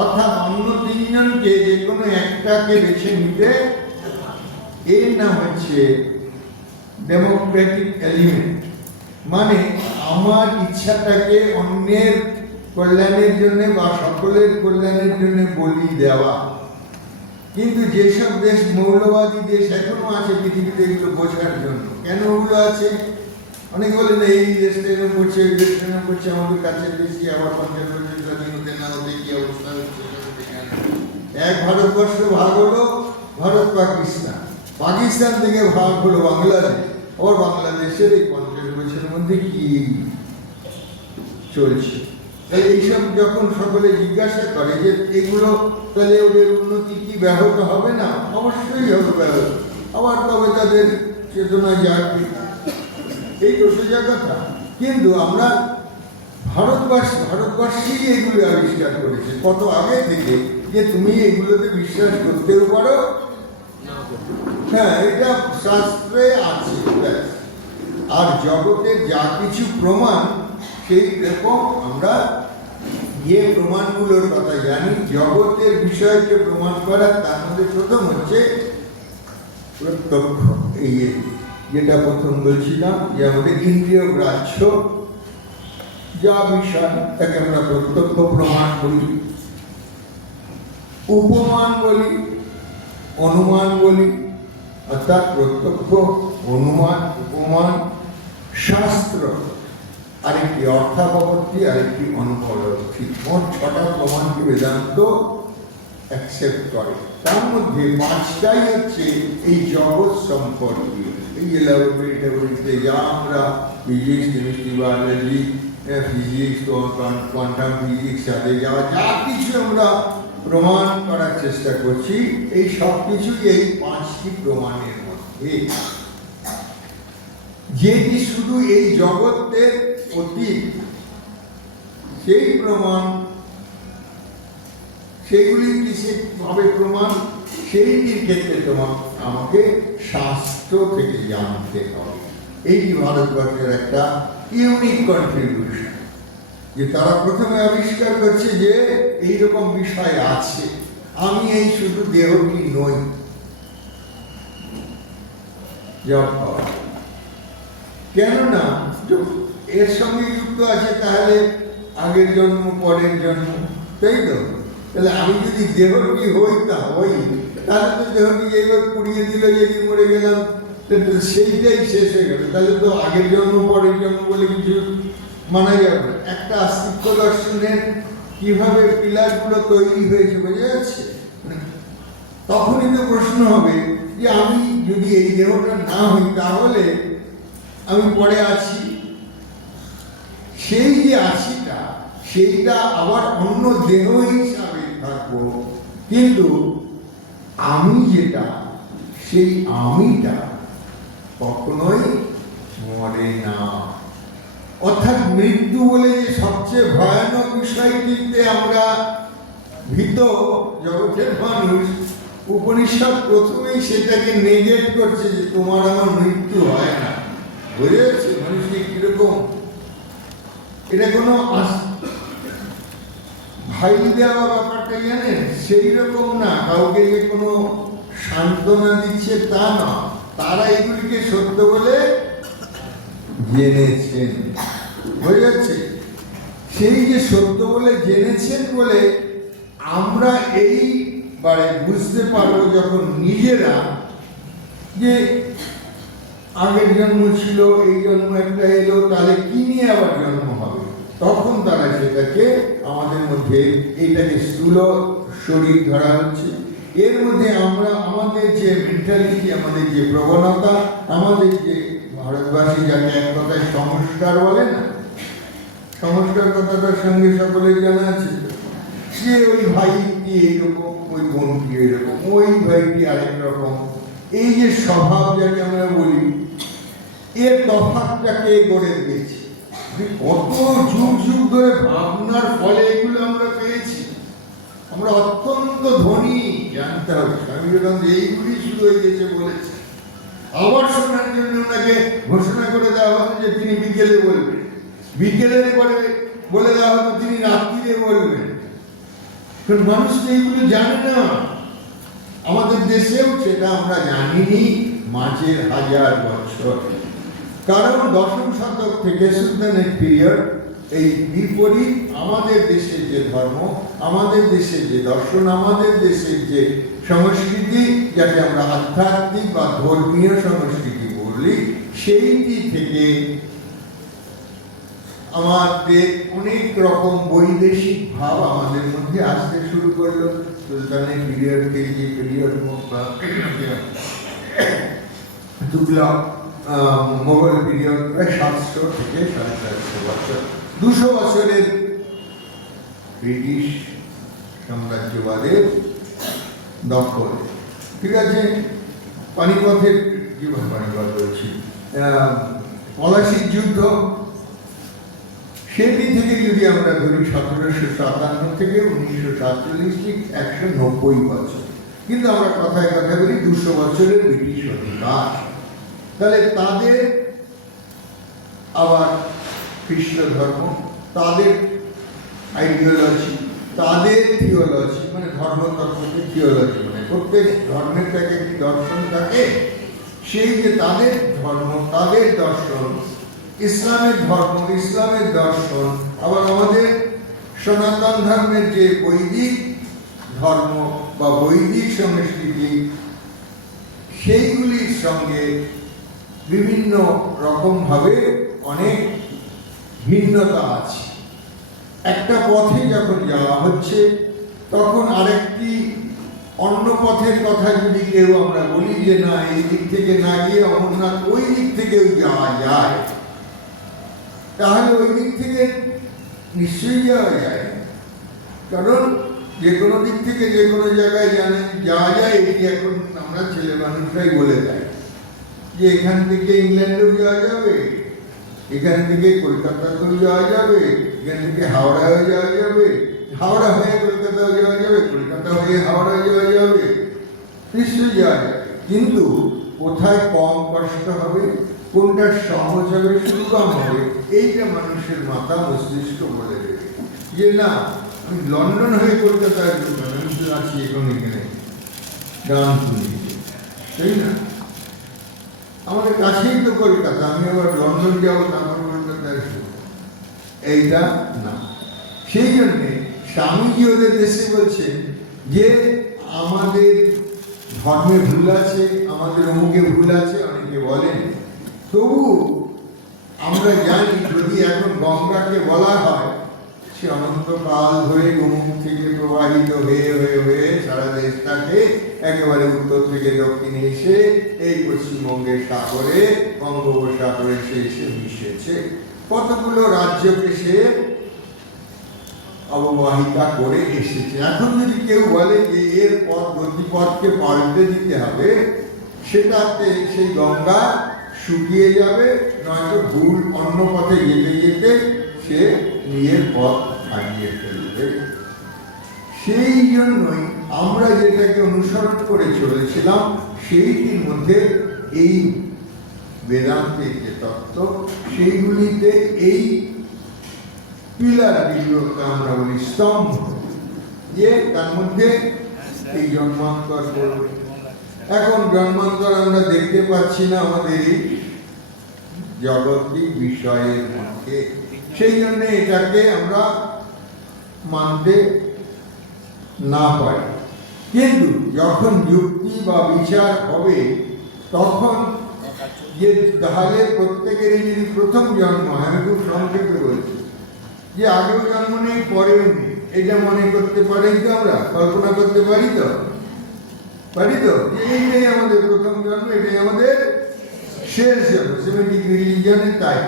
অর্থাৎ অন্য তিনজনকে যে কোনো একটাকে বেছে নিতে, এর নাম হচ্ছে ডেমোক্রেটিক এলিমেন্ট। মানে আমার ইচ্ছাটাকে অন্যের কল্যাণের জন্য বা সকলের কল্যাণের জন্য বলি দেওয়া। কিন্তু যেসব দেশ মৌলবাদী দেশ এখনো আছে পৃথিবীতে, এগুলো বোঝার জন্য। কেন ওগুলো আছে? অনেকে বলেন এই দেশটা এরকম করছে, এই দেশটা এরকম করছে, আমাদের কাছে বেশি, আবার 50 বছর স্বাধীন হতে না হতে কি অবস্থা হচ্ছে। এক ভারতবর্ষ ভাগ হলো ভারত পাকিস্তান, পাকিস্তান থেকে ভাগ হলো বাংলাদেশ, আবার বাংলাদেশের এই 50 বছরের মধ্যে কি চলছে। তাহলে এইসব যখন সকলে জিজ্ঞাসা করে যে এগুলো তাহলে ওদের উন্নতি কি ব্যাহত হবে না? অবশ্যই হবে ব্যাহত, আবার তবে তাদের চেতনা জাগবে, এই তো সোজা কথা। কিন্তু আমরা ভারতবর্ষী এগুলো আবিষ্কার করেছে কত আগে থেকে, যে তুমি এগুলোতে বিশ্বাস করতেও পারো, হ্যাঁ এটা শাস্ত্রে আছে। আর জগতের যা কিছু প্রমাণ, সেই রকম আমরা যে প্রমাণগুলোর কথা জানি, জগতের বিষয়কে প্রমাণ করা, তার মধ্যে প্রথম হচ্ছে প্রত্যক্ষ। এই যেটা প্রথম বলছিলাম, যে আমাদের ইন্দ্রিয় গ্রাহ্য যা বিষয় তাকে আমরা প্রত্যক্ষ প্রমাণ বলি, উপমান বলি, অনুমান বলি। অর্থাৎ প্রত্যক্ষ, অনুমান, উপমান, শাস্ত্র, আরেকটি অর্থাপত্তি, আরেকটি অনুপলব্ধি। মোট 6টা প্রমাণকে বেদান্ত অ্যাকসেপ্ট করে। তার মধ্যে 5টাই হচ্ছে এই জগৎ সম্পর্কে। এই যে ল্যাবরেটরিতে যা আমরা physics, chemistry, biology, physics, quantum physics সাথে যা কিছু আমরা প্রমাণ করার চেষ্টা করছি, এই সব কিছুই এই 5টি প্রমাণের মধ্যে। যেটি শুধু এই জগতের অতীত, সেই প্রমাণ, সেগুলি কিসেভাবে প্রমাণ, সেইটির ক্ষেত্রে আমাকে শাস্ত্র থেকে জানতে হবে। এইটি ভারতবর্ষের একটা ইউনিক কন্ট্রিবিউশন, যে তারা প্রথমে আবিষ্কার করছে যে এইরকম বিষয় আছে, আমি এই শুধু দেহটি নই। কেননা এর সঙ্গে যুক্ত আছে তাহলে আগের জন্ম, পরের জন্ম, তাই তো? তাহলে আমি যদি দেহটি হই, তাহলে তো দেহটি এইভাবে পুড়িয়ে দিল, যেদিন মরে গেলাম সেইটাই শেষ হয়ে গেল। তাহলে তো আগের জন্ম, পরের জন্ম বলে কিছু মানা যাবে। একটা আস্তিক্য দর্শনের কিভাবে পিলারগুলো তৈরি হয়েছে বোঝা যাচ্ছে। তখনই তো প্রশ্ন হবে যে আমি যদি এই দেহটা না হই, তাহলে আমি পরে আছি, সেই যে আছিটা, সেইটা আবার অন্য দেহ হিসাবে থাকবো, কিন্তু আমি যেটা, সেই আমিটা কখনোই মরে না। অর্থাৎ মৃত্যু বলে যে সবচেয়ে ভয়ানক বিষয়টিতে আমরা ভীত জগতের মানুষ, উপনিষদ প্রথমেই সেটাকে নেগেট করছে, যে তোমার আমার মৃত্যু হয় না। বুঝে যাচ্ছে মানুষকে কিরকম? এটা কোনো ভাই দেওয়া ব্যাপারটা জানেন, সেই রকম না, কাউকে যে কোনো সান্ত্বনা দিচ্ছে তা না, তারা এগুলিকে সত্য বলে জেনেছেন। বুঝে যাচ্ছে? সেই যে সত্য বলে জেনেছেন বলে আমরা এইবারে বুঝতে পারবো যখন নিজেরা, যে আগের জন্ম ছিল, এই জন্ম একটা এলো, তাহলে কি নিয়ে আবার জন্ম হবে, তখন তারা সেটাকে আমাদের মধ্যে এইটাকে স্থূল শরীর ধরা হচ্ছে। এর মধ্যে আমরা আমাদের যে মেন্টালিটি, আমাদের যে প্রবণতা, আমাদের যে ভারতবাসী যাকে এক কথায় সংস্কার বলে না, সংস্কার কথাটার সঙ্গে সকলের জানা আছে, যে ওই ভাইটি এইরকম, ওই বোনটি এইরকম, ওই ভাইটি আরেক রকম, এই যে স্বভাব যাকে আমরা বলি, এর তফাৎটাকে গড়ে দিয়েছে। কত যুগ যুগ ধরে ভাবনার ফলে এগুলো আমরা পেয়েছি। আমরা অত্যন্ত ধনী, জানতে হবে। স্বামী বিবেকানন্দ এইগুলি শুরু হয়ে গেছে বলেছে। আবার শোনার জন্য ওনাকে ঘোষণা করে দেওয়া হতো যে তিনি বিকেলে বলবেন, বিকেলের পরে বলে দেওয়া হতো তিনি রাত্রিরে বলবেন। মানুষ তো এইগুলো জানে না। আমাদের দেশেও সেটা আমরা জানিনি মাঝের 1000 বছর। কারণ 10ম শতক থেকে সুলতানের পিরিয়ড, এই বিপরীত আমাদের দেশের যে ধর্ম, আমাদের দেশের যে দর্শন, আমাদের দেশের যে সংস্কৃতি, যাকে আমরা আধ্যাত্মিক বা ধর্মীয় সংস্কৃতি বলি, সেইটি থেকে আমাদের অনেক রকম বৈদেশিক ভাব আমাদের মধ্যে আসতে শুরু করলো। সুলতানের পিরিয়ডকে যে পিরিয়ড তুগলক মোগল পিরিয়ড প্রায় 700 থেকে 750 বছর, 200 বছরের ব্রিটিশ সাম্রাজ্যবাদের দখল। ঠিক আছে, পানিপথের জীবন পানিপথ বলছি, পলাশির যুদ্ধ, সেদিন থেকে যদি আমরা ধরি 1757 থেকে 1947, ঠিক 190 বছর। কিন্তু আমরা কথায় কথা বলি 200 বছরের ব্রিটিশ অধিকার। তাহলে তাদের আবার খ্রিস্ট ধর্ম, তাদের আইডিওলজি, তাদের থিওলজি, মানে ধর্মতত্ত্বকে থিওলজি, মানে প্রত্যেক ধর্মের থেকে একটি দর্শন থাকে। সেই যে তাদের ধর্ম, তাদের দর্শন, ইসলামের ধর্ম, ইসলামের দর্শন, আবার আমাদের সনাতন ধর্মের যে বৈদিক ধর্ম বা বৈদিক সংস্কৃতি, সেইগুলির সঙ্গে বিভিন্ন রকমভাবে অনেক ভিন্নতা আছে। একটা পথে যখন যাওয়া হচ্ছে, তখন আরেকটি অন্য পথের কথা যদি কেউ আমরা বলি যে না, এই দিক থেকে না গিয়ে অমরনাথ ওই দিক থেকেও যাওয়া যায়, তাহলে ওই দিক থেকে নিশ্চয়ই যাওয়া যায়। কারণ যে কোনো দিক থেকে যে কোনো জায়গায় যাওয়া যায়, এটি এখন আমরা ছেলে মানুষরাই বলে দেয় যে এখান থেকে ইংল্যান্ডেও যাওয়া যাবে, এখান থেকে কলকাতাতেও যাওয়া যাবে, এখান থেকে হাওড়া হয়ে যাওয়া যাবে, হাওড়া হয়ে কলকাতাও যাওয়া যাবে, কলকাতা হয়ে হাওড়া যাওয়া যাবে, নিশ্চয়ই যাওয়া যাবে। কিন্তু কোথায় কম কষ্ট হবে, কোনটা সহজ হবে, সুগম হবে, এইটা মানুষের মাথা মস্তিষ্ক বলে দেবে যে না, আমি লন্ডন হয়ে কলকাতায় আমি তো আছি এখন এখানে গান শুনি, তাই না? আমাদের কাছেই তো কলকাতা, আমি আবার লন্ডন যাবো তারপর কলকাতায় আসবো, এইটা না। সেই জন্যে স্বামীজি ওদের দেশে বলছেন যে আমাদের ধর্মে ভুল আছে, আমাদের অমুকে ভুল আছে, অনেকে বলেন, তবু আমরা জানি যদি এখন গঙ্গাকে বলা হয়, সে অনন্তকাল ধরে অমুক থেকে প্রবাহিত হয়ে হয়ে হয়ে সারা দেশটাকে একেবারে উত্তর থেকে দক্ষিণে এসে এই পশ্চিমবঙ্গের সাগরে, বঙ্গোপসাগরে সে এসে মিশেছে, কতগুলো রাজ্যকে সে অববাহিকা করে এসেছে। এখন যদি কেউ বলে যে এর পথ, গতিপথকে পাল্টে দিতে হবে, সেটাতে সেই গঙ্গা শুকিয়ে যাবে, নয়তো ভুল অন্য পথে যেতে যেতে সে নিজের পথ হারিয়ে ফেলবে। সেই জন্যই আমরা যেটাকে অনুসরণ করে চলেছিলাম, সেইটির মধ্যে এই বেদান্তের যে তত্ত্ব, সেইগুলিতে এই পিলারগুলোকে আমরা বলি স্তম্ভ, যে তার মধ্যে এই জন্মান্তর করবে। এখন জন্মান্তর আমরা দেখতে পাচ্ছি না আমাদের এই জগতিক বিষয়ের মধ্যে, সেই জন্য এটাকে আমরা মানতে না পারি। কিন্তু যখন যুক্তি বা বিচার হবে, তখন যে তাহলে প্রত্যেকেরই যদি প্রথম জন্ম হয়, আমি খুব সংক্ষেপে বলছি, যে আগেও জন্ম নেই পরেও নেই, এটা মনে করতে পারি তো, আমরা কল্পনা করতে পারি তো, এইটাই আমাদের প্রথম জন্ম, এটাই আমাদের শেষ জন্ম। সেমিটিক রিলিজিয়নে তাই,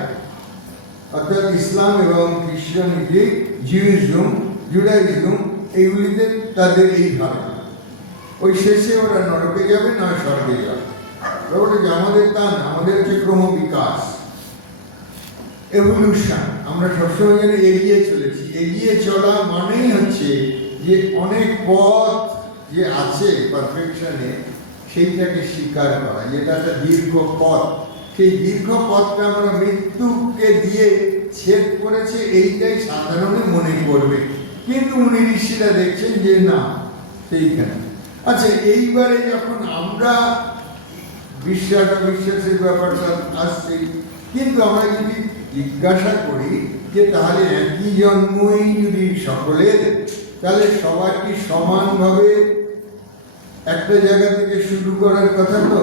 অর্থাৎ ইসলাম এবং খ্রিস্টানিটি, জিউইজম, জুডাইজম, এইগুলিতে তাদের এই ধারণা, ওই শেষে ওরা নরকে যাবে না স্বর্গে যাবে। ওটা যে আমাদের তা না, আমাদের হচ্ছে ক্রমবিকাশ, এভলিউশন। আমরা সবসময় যেন এগিয়ে চলেছি। এগিয়ে চলা মানেই হচ্ছে যে অনেক পথ যে আছে পারফেকশনে, সেইটাকে স্বীকার করা, যেটা একটা দীর্ঘ পথ। সেই দীর্ঘ পথটা আমরা মৃত্যুকে দিয়ে ছেদ করেছে, এইটাই সাধারণে মনে করবে। কিন্তু উনি ঋষিরা দেখছেন যে না, সেইখানে। আচ্ছা, এইবারে যখন আমরা বিশ্বাসের ব্যাপারটা আসছে, কিন্তু আমরা যদি জিজ্ঞাসা করি যে তাহলে একই জন্মই যদি সকলের, তাহলে সবাই কি সমানভাবে একটা জায়গা থেকে শুরু করার কথা? তো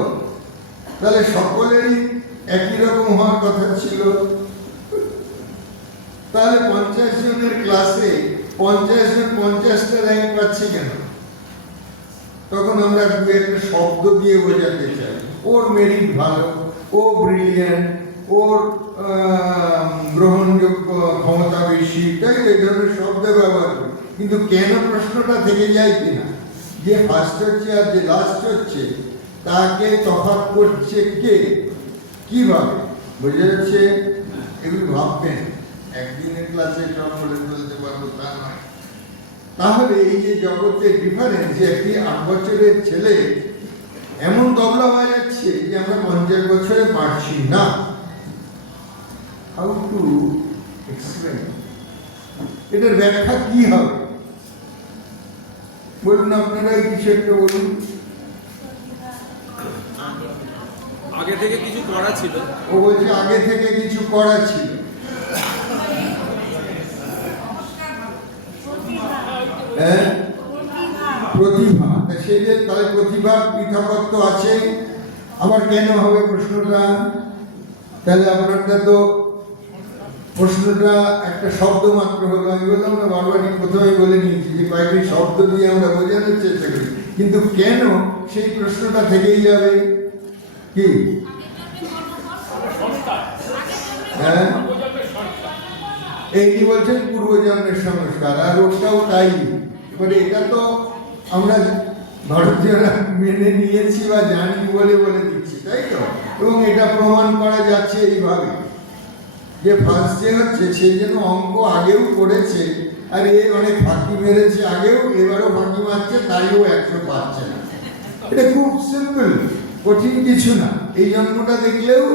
তাহলে সকলেরই একই রকম হওয়ার কথা ছিল। তাহলে 50 জনের ক্লাসে 50 জন 50টা র্যাঙ্ক পাচ্ছে কেন? তখন আমরা দু একটা শব্দ দিয়ে বোঝাতে চাই, ওর মেরিট ভালো, ও ব্রিলিয়ান্ট, ওর গ্রহণযোগ্য ক্ষমতা বেশি, তাই এই ধরনের শব্দ ব্যবহার করি। কিন্তু কেন প্রশ্নটা থেকে যায় কিনা, যে ফার্স্ট হচ্ছে আর যে লাস্ট হচ্ছে তাকে তফাৎ করছে কে, কিভাবে বোঝা যাচ্ছে? এগুলি ভাববেন, একদিনের ক্লাসে সব বলে ফেলতে পারবো তা নয়। তাহলে এই যে জগতের ডিফারেন্স, যে একটি 8 বছরের ছেলে এমন তবলা বাজাচ্ছে যে আমরা 50 বছরে পারছি না। How to explain? এটার ব্যাখ্যা কি হবে বলুন, আপনারা কিছু একটা বলুন। আগে থেকে কিছু করা ছিল। ও বলছে আগে থেকে কিছু করা ছিল। হ্যাঁ, প্রতিভা। সেই যে তাহলে প্রতিভা পৃথকত্ব আছে। আবার কেন হবে প্রশ্নটা? তাহলে আপনারটা তো প্রশ্নটা একটা শব্দ মাত্র হলো। আমি বললাম না, বারবারই প্রথমে বলে নিয়েছি যে কয়েকটি শব্দ দিয়ে আমরা বোঝানোর চেষ্টা করি, কিন্তু কেন সেই প্রশ্নটা থেকেই যাবে। কি? হ্যাঁ, এই কি বলছেন পূর্বজন্মের সংস্কার, আর ওটাও তাই। এবারে এটা তো আমরা ভারতীয়রা মেনে নিয়েছি বা জানি বলে বলে দিচ্ছি, তাই তো? এবং এটা প্রমাণ করা যাচ্ছে এইভাবে যে ফার্স্ট যে হচ্ছে সেই জন্য অঙ্ক আগেও করেছে, আর এ অনেক ফাঁকি মেরেছে আগেও, এবারও ফাঁকি মারছে, তাইও 100 পাচ্ছে না। এটা খুব সিম্পল, কঠিন কিছু না। এই জন্মটা দেখলেও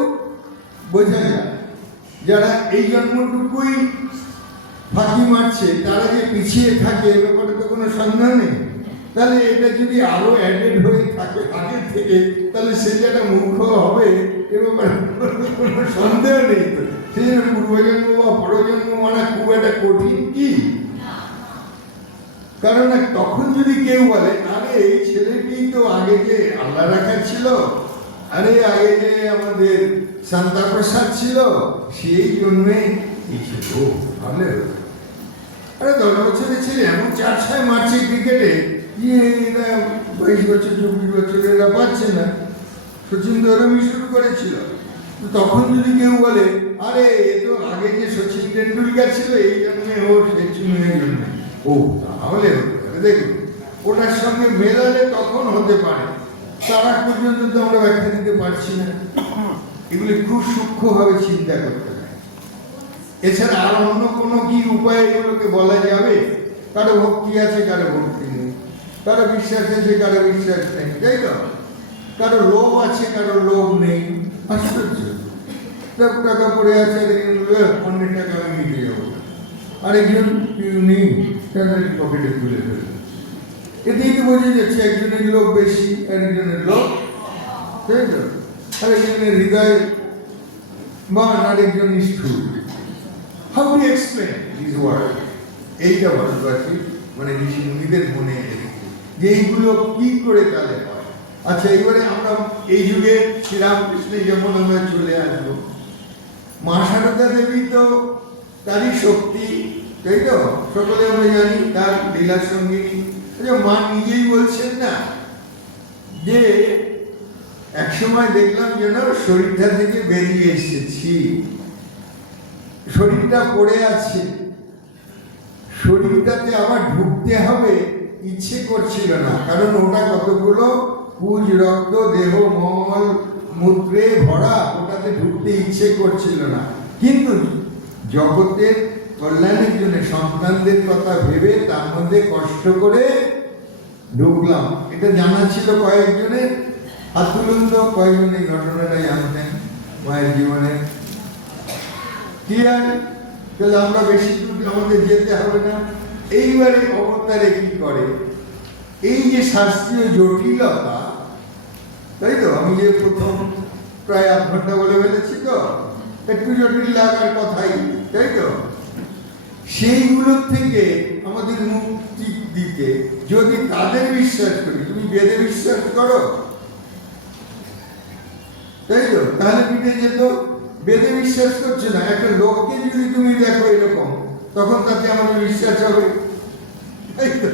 বোঝা যায় যারা এই জন্মটুকুই ফাঁকি মারছে তারা যে পিছিয়ে থাকে এ ব্যাপারে তো কোনো সন্দেহ নেই। তাহলে এটা যদি আরো অ্যাডেড হয়ে থাকে আগের থেকে, তাহলে সে যেটা মূর্খ হবে এ ব্যাপারে কোনো সন্দেহ নেই। তো সেই জন্য পূর্বজন্ম বা পরজন্ম মানা খুব একটা কঠিন কি, কারণ তখন যদি কেউ বলে আরে এই ছেলেটি তো আগে যে আল্লাহ রাখা ছিল, আরে আগে যে আমাদের শান্তা প্রসাদ ছিল, সেই জন্যে এই ছিল ভাবলে। আরে 10 বছরের ছেলে এমন 4-6 মারছে ক্রিকেটে, এরা 22 বছর 24 বছরের এরা পাচ্ছে না। সচিন তো এরমই শুরু করেছিল। তখন যদি কেউ বলে আরে এ তো আগে যে সচিন টেন্ডুলকার ছিল এই জন্যে ওর সেচুনের জন্য, ও তাহলে দেখুন ওটার সঙ্গে মেলালে তখন হতে পারে, তার আগ পর্যন্ত তো আমরা ব্যাখ্যা দিতে পারছি না। এগুলি খুব সূক্ষ্মভাবে চিন্তা করতে হয়। এছাড়া আর অন্য কোনো কি উপায়ে এগুলোকে বলা যাবে? কারো ভক্তি আছে, কারো ভক্তি নেই, কারো বিশ্বাস আছে, কারো বিশ্বাস নেই, তাই তো? কারো লোভ আছে, কারো লোভ নেই। আশ্চর্য, টাকা পড়ে আছে, অনেক টাকা আমি নিতে যাবো, আরেকজন নেই, তাদের পকেটে তুলে ফেলবে। এতেই তো বোঝা যাচ্ছে একজনের লোভ বেশি, আরেকজনের লোভ, তাই তো? আরেকজনের হৃদয় মান, আরেকজন নিষ্ঠুর। How to explain this word? এইটা ভারতবাসী মানে ঋষি মুনিদের মনে এসেছে যে এইগুলো কি করে তাহলে হয়। আচ্ছা, এবারে আমরা এই যুগে শ্রীরামকৃষ্ণের যখন আমরা চলে আসবো, মা সারদা দেবী তো তারই শক্তি, তাই তো? সকলে আমরা জানি তার লীলা সঙ্গিনী। মা নিজেই বলছেন না যে একসময় দেখলাম যেন শরীরটা থেকে বেরিয়ে এসেছি, শরীরটা পড়ে আছে, শরীরটাতে আবার ঢুকতে হবে ইচ্ছে করছিল না, কারণ ওটা কতগুলো পুজ রক্ত দেহ মল মূত্রে ভরা, ওটাতে ঢুকতে ইচ্ছে করছিল না। কিন্তু জগতের কল্যাণের জন্য সন্তানদের কথা ভেবে তার মধ্যে কষ্ট করে ঢুকলাম। এটা জানা ছিল কয়েকজনের। হাত তুলুন তো কয়েকজন এই ঘটনাটা জানতেন মায়ের জীবনে। ক্লিয়ার? তাহলে আমরা বেশি দূর আমাদের যেতে হবে না। এইবারে অবতারে কি করে, এই যে শাস্ত্রীয় জটিলতা, তাই তো? আমি যে প্রথম প্রায় 8 ঘন্টা বলে ফেলেছি, তো একটু জটিল লাগার কথাই, তাই তো? সেইগুলোর থেকে আমাদের মুক্তি দিতে যদি তাদের বিশ্বাস করি, তুমি বেদে বিশ্বাস করো, তাই তো? তাহলে মিটে যেত। বেদে বিশ্বাস করছে না, একটা লোককে যদি তুমি দেখো এরকম, তখন তাতে আমাদের বিশ্বাস হবে, তাই তো?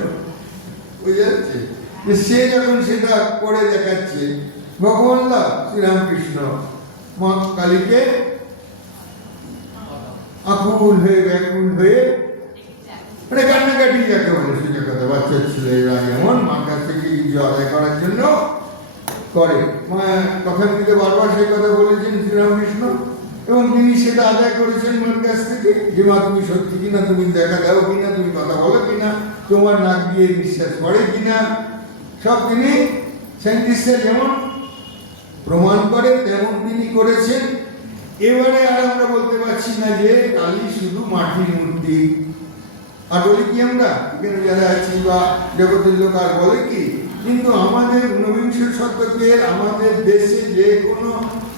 বুঝা যাচ্ছে? যে সে যখন সেটা করে দেখাচ্ছে, ভগবানরা শ্রীরামকৃষ্ণ মা কালীকে আকুল হয়ে ব্যাকুল হয়ে মানে কান্নাকাটি যাকে বলে, সোজা কথা, বাচ্চা ছেলেরা যেমন মার কাছ থেকে কিছু আদায় করার জন্য করে, কথার দিকে বারবার সেই কথা বলেছেন শ্রীরামকৃষ্ণ, এবং তিনি সেটা আদায় করেছেন মার কাছ থেকে, যে মা তুমি সত্যি কিনা, তুমি দেখা দাও কিনা, তুমি কথা বলো কিনা, তোমার নাক দিয়ে নিঃশ্বাস পড়ে কিনা, সব তিনি সায়েন্টিস্টরা যেমন প্রমাণ করে তেমন তিনি করেছেন। এবারে আর আমরা বলতে পারছি না যে কালী শুধু মাটির মূর্তি, আর বলি কি আমরা এখানে যারা আছি বা জগতের লোক আর বলে কি, কিন্তু আমাদের ঊনবিংশ শতকের আমাদের দেশে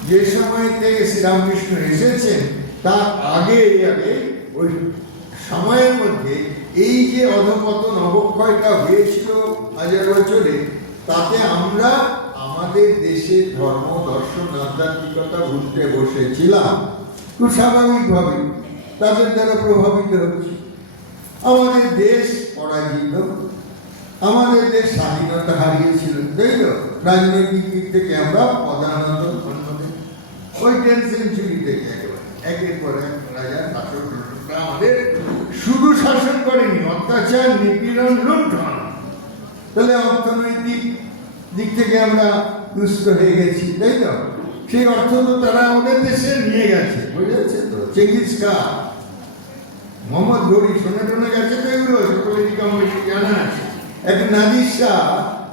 যে সময় থেকে শ্রীরামকৃষ্ণ এসেছেন তার আগে ওই সময়ের মধ্যে এই যে অধপতন অবক্ষয়টা হয়েছিল হাজার বছরে, তাতে আমরা আমাদের দেশের ধর্ম দর্শন আধ্যাত্মিকতা ভুলতে বসেছিলাম খুব স্বাভাবিকভাবে, তাদের দ্বারা প্রভাবিত হচ্ছে। আমাদের দেশ পরাজিত, আমাদের দেশ স্বাধীনতা হারিয়েছিল, তাই তো? রাজনৈতিক দিক থেকে আমরা প্রধানত ওই 10th সেঞ্চুরি থেকে একের পর এক রাজা শাসকরা আমাদের শুধু শাসন করেনি, অত্যাচার, নিপীড়ন, লুণ্ঠন। তাহলে অর্থনৈতিক দিক থেকে আমরা দুষ্ট হয়ে গেছি, তাই তো? সেই অর্থ তো তারা আমাদের দেশে নিয়ে গেছে, বুঝেছে তো? চেঙ্গিস খান, মোহাম্মদ ঘড়ি, শোনা টোনা গেছে তো, এগুলো সকলেরই কম বেশি জানা আছে। এক নাদির শাহ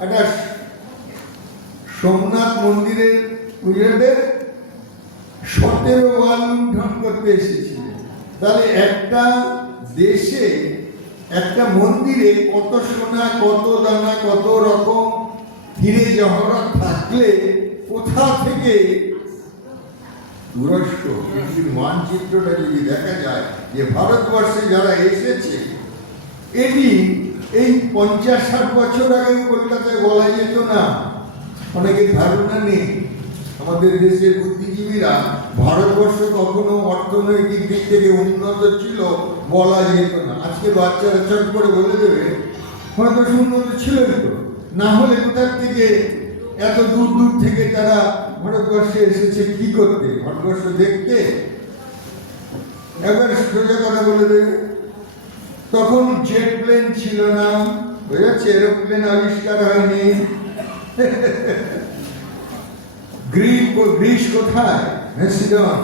একটা সোমনাথ মন্দিরের গুজরাটের 17 ওয়াল লুণ্ঠন করতে এসেছিলেন। তাহলে একটা দেশে একটা মন্দিরে কত সোনা, কত দানা, কত রকম হিরে জহরত থাকলে কোথা থেকে তুরস্ক পৃথিবীর মানচিত্রটা যদি দেখা যায় যে ভারতবর্ষে যারা এসেছে, এটি এই 50-60 বছর আগে কলকাতায় বলা যেত না। অনেকের ধারণা নেই, আমাদের দেশের বুদ্ধিজীবীরা ভারতবর্ষ কখনো অর্থনৈতিক দিক থেকে উন্নত ছিল বলা যেত না। আজকে বাচ্চারা চট করে বলে দেবে হয়তো উন্নত ছিল তো, না হলে কোথার থেকে এত দূর দূর থেকে তারা ভারতবর্ষে এসেছে কি করতে? ভারতবর্ষ দেখতে। এবার সোজা কথা বলে দেবে, তখন জেট প্লেন ছিল না, বুঝেছে? এরোপ্লেন আবিষ্কার হয়নি। গ্রিস কোথায়? মেসিডন,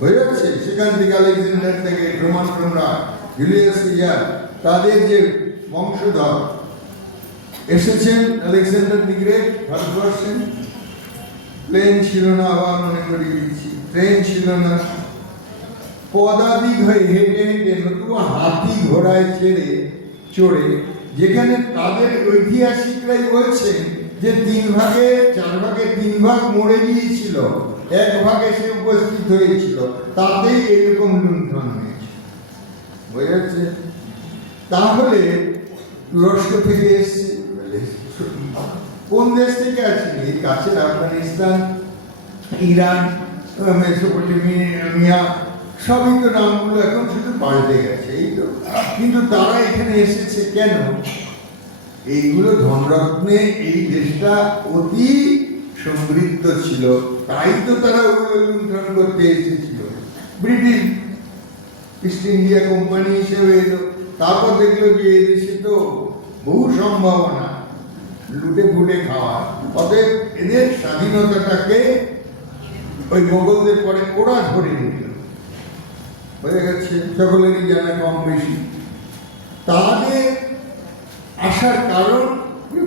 বুঝেছে? সেখান থেকে আলেকজান্ডার থেকে রোমান সম্রাট জুলিয়াস সিজার, তাদের যে বংশধর এসেছেন আলেকজান্ডার দি গ্রেট ভারতবর্ষে। প্লেন ছিল না, আবার মনে করি দিচ্ছি, ট্রেন ছিল না, পদাতিক হয়ে হেঁটে হেঁটে নতুবা হাতি ঘোড়ায় চড়ে, যেখানে তাদের ঐতিহাসিকরাই বলছেন যে 3 ভাগে 4 ভাগে 3 ভাগ মরে গিয়েছিল, 1 ভাগে সে উপস্থিত হয়েছিল, তাতেই এরকম লুণ্ঠন হয়েছে, বুঝেছে? তাহলে তুরস্ক থেকে এসছে, কোন দেশ থেকে আসেনি? এই কাছের আফগানিস্তান, ইরান, মেসোপটেমিয়া, সবই তো নামগুলো এখন শুধু পাল্টে গেছে, এই তো। কিন্তু তারা এখানে এসেছে কেন? এইগুলো ধনরত্নে এই দেশটা অতি সমৃদ্ধ ছিল, তাই তো তারা ওগুলো লুণ্ঠন করতে এসেছিল। ব্রিটিশ ইস্ট ইন্ডিয়া কোম্পানি হিসেবে এলো, তারপর দেখলো যে এই দেশে তো বহু সম্ভাবনা লুটে ফুটে খাওয়া, অতএব এদের স্বাধীনতাটাকে ওই মোগলদের পরে ওরা ধরে নিল, হয়ে গেছে, সকলেরই জানা কম বেশি। তাদের আসার কারণ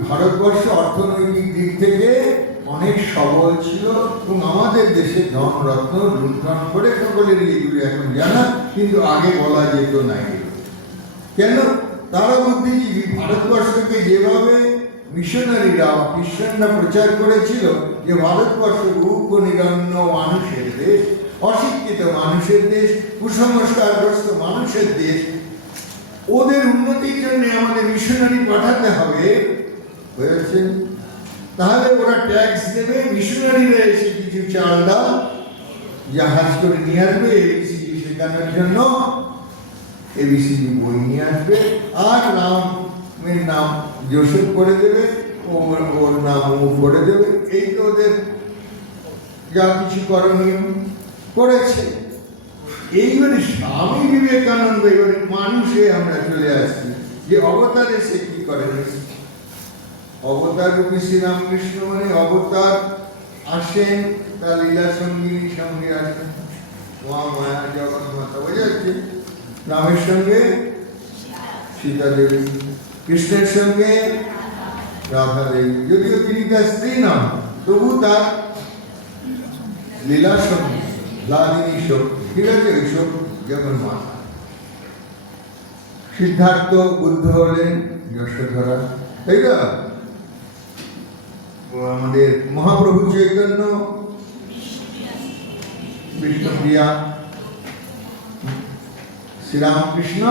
ভারতবর্ষ অর্থনৈতিক দিক থেকে অনেক সবল ছিল এবং আমাদের দেশে ধনরত্ন লুণ্ঠন করে, সকলেরই এগুলি এখন জানা, কিন্তু আগে বলা যেত না। কেন? তারা বুদ্ধিজীবী ভারতবর্ষকে যেভাবে মিশনারিরা খ্রিস্টানরা প্রচার করেছিল যে ভারতবর্ষ উগ্র নিরন্ন মানুষের দেশ, অশিক্ষিত মানুষের দেশ, কুসংস্কারগ্রস্ত মানুষের দেশ, ওদের উন্নতির জন্য আমাদের মিশনারি পাঠাতে হবে, বুঝেছেন? তাহলে ওরা ট্যাক্স দেবে, মিশনারিরা এসে কিছু চাল ডাল জাহাজ করে নিয়ে আসবে এবিসিডি শেখানোর জন্য, এবিসিডি বই নিয়ে আসবে, আর নামের নাম জোসেফ করে দেবে, ওর নাম ও করে দেবে, এই তো ওদের যা কিছু করণীয় করেছে। এইবারে স্বামী বিবেকানন্দ, এবারে মানুষে আমরা চলে আসছি যে অবতারে সে কি করেন। অবতার রূপী শ্রীরামকৃষ্ণ মানে অবতার আসেন, তার লীলা সঙ্গিনী সঙ্গে আসেন মা মায়া জগন্মাতা, বোঝা যাচ্ছে? রামের সঙ্গে সীতা দেবী, কৃষ্ণের সঙ্গে রাধা দেবী, যদিও তিনি তার স্ত্রী নন, তবু তার লীলা সঙ্গী লাদিনী শক্তি, ঠিক আছে? ওই শক্তি জগন্মাতা। সিদ্ধার্থ বুদ্ধ হলেন যশোধরা, তাই তো? আমাদের মহাপ্রভু চৈতন্য বিষ্ণুপ্রিয়া, শ্রীরামকৃষ্ণ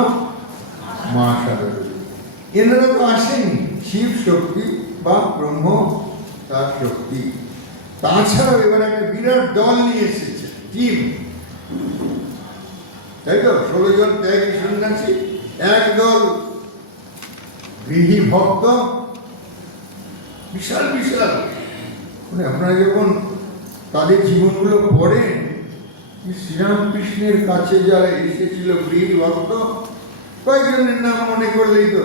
মা সারদা। এনারা তো আসেনি, শিব শক্তি বা ব্রহ্ম তার শক্তি। তাছাড়াও এবার একটা বিরাট দল নিয়ে এসেছে, টিম, তাই তো? 16 জন ত্যাগী সন্ন্যাসী, একদল গৃহী ভক্ত, বিশাল বিশাল। মানে আপনারা যখন তাদের জীবনগুলো পড়েন, শ্রীরামকৃষ্ণের কাছে যারা এসেছিল গৃহী ভক্ত, কয়েকজনের নাম মনে করলেই তো,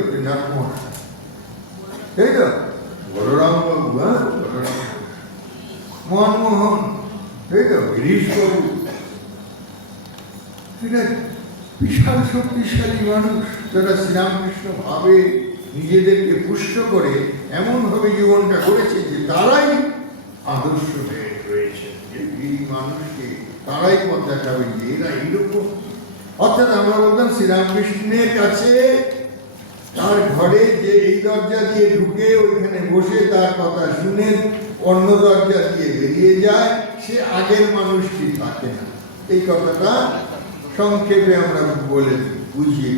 তাই তো? বলরাম বাবু, মনমোহন, তাই তো? গিরিশ বাবু, বিশাল শক্তিশালী মানুষ, যারা শ্রীরামকৃষ্ণ ভাবে নিজেদেরকে পুষ্ট করে এমন ভাবে জীবনটা করেছে যে তারাই আদর্শ হয়ে রয়েছে। এই মানুষকে তারাই পথ দেখাবে যে এরা এইরকম। অর্থাৎ আমরা বলতাম শ্রীরামকৃষ্ণের কাছে, তার ঘরে যে এই দরজা দিয়ে ঢুকে ওইখানে বসে তার কথা শুনে অন্য দরজা দিয়ে বেরিয়ে যায়, সে আগের মানুষটি থাকে না। এই কথাটা সংক্ষেপে আমরা বলে বুঝিয়ে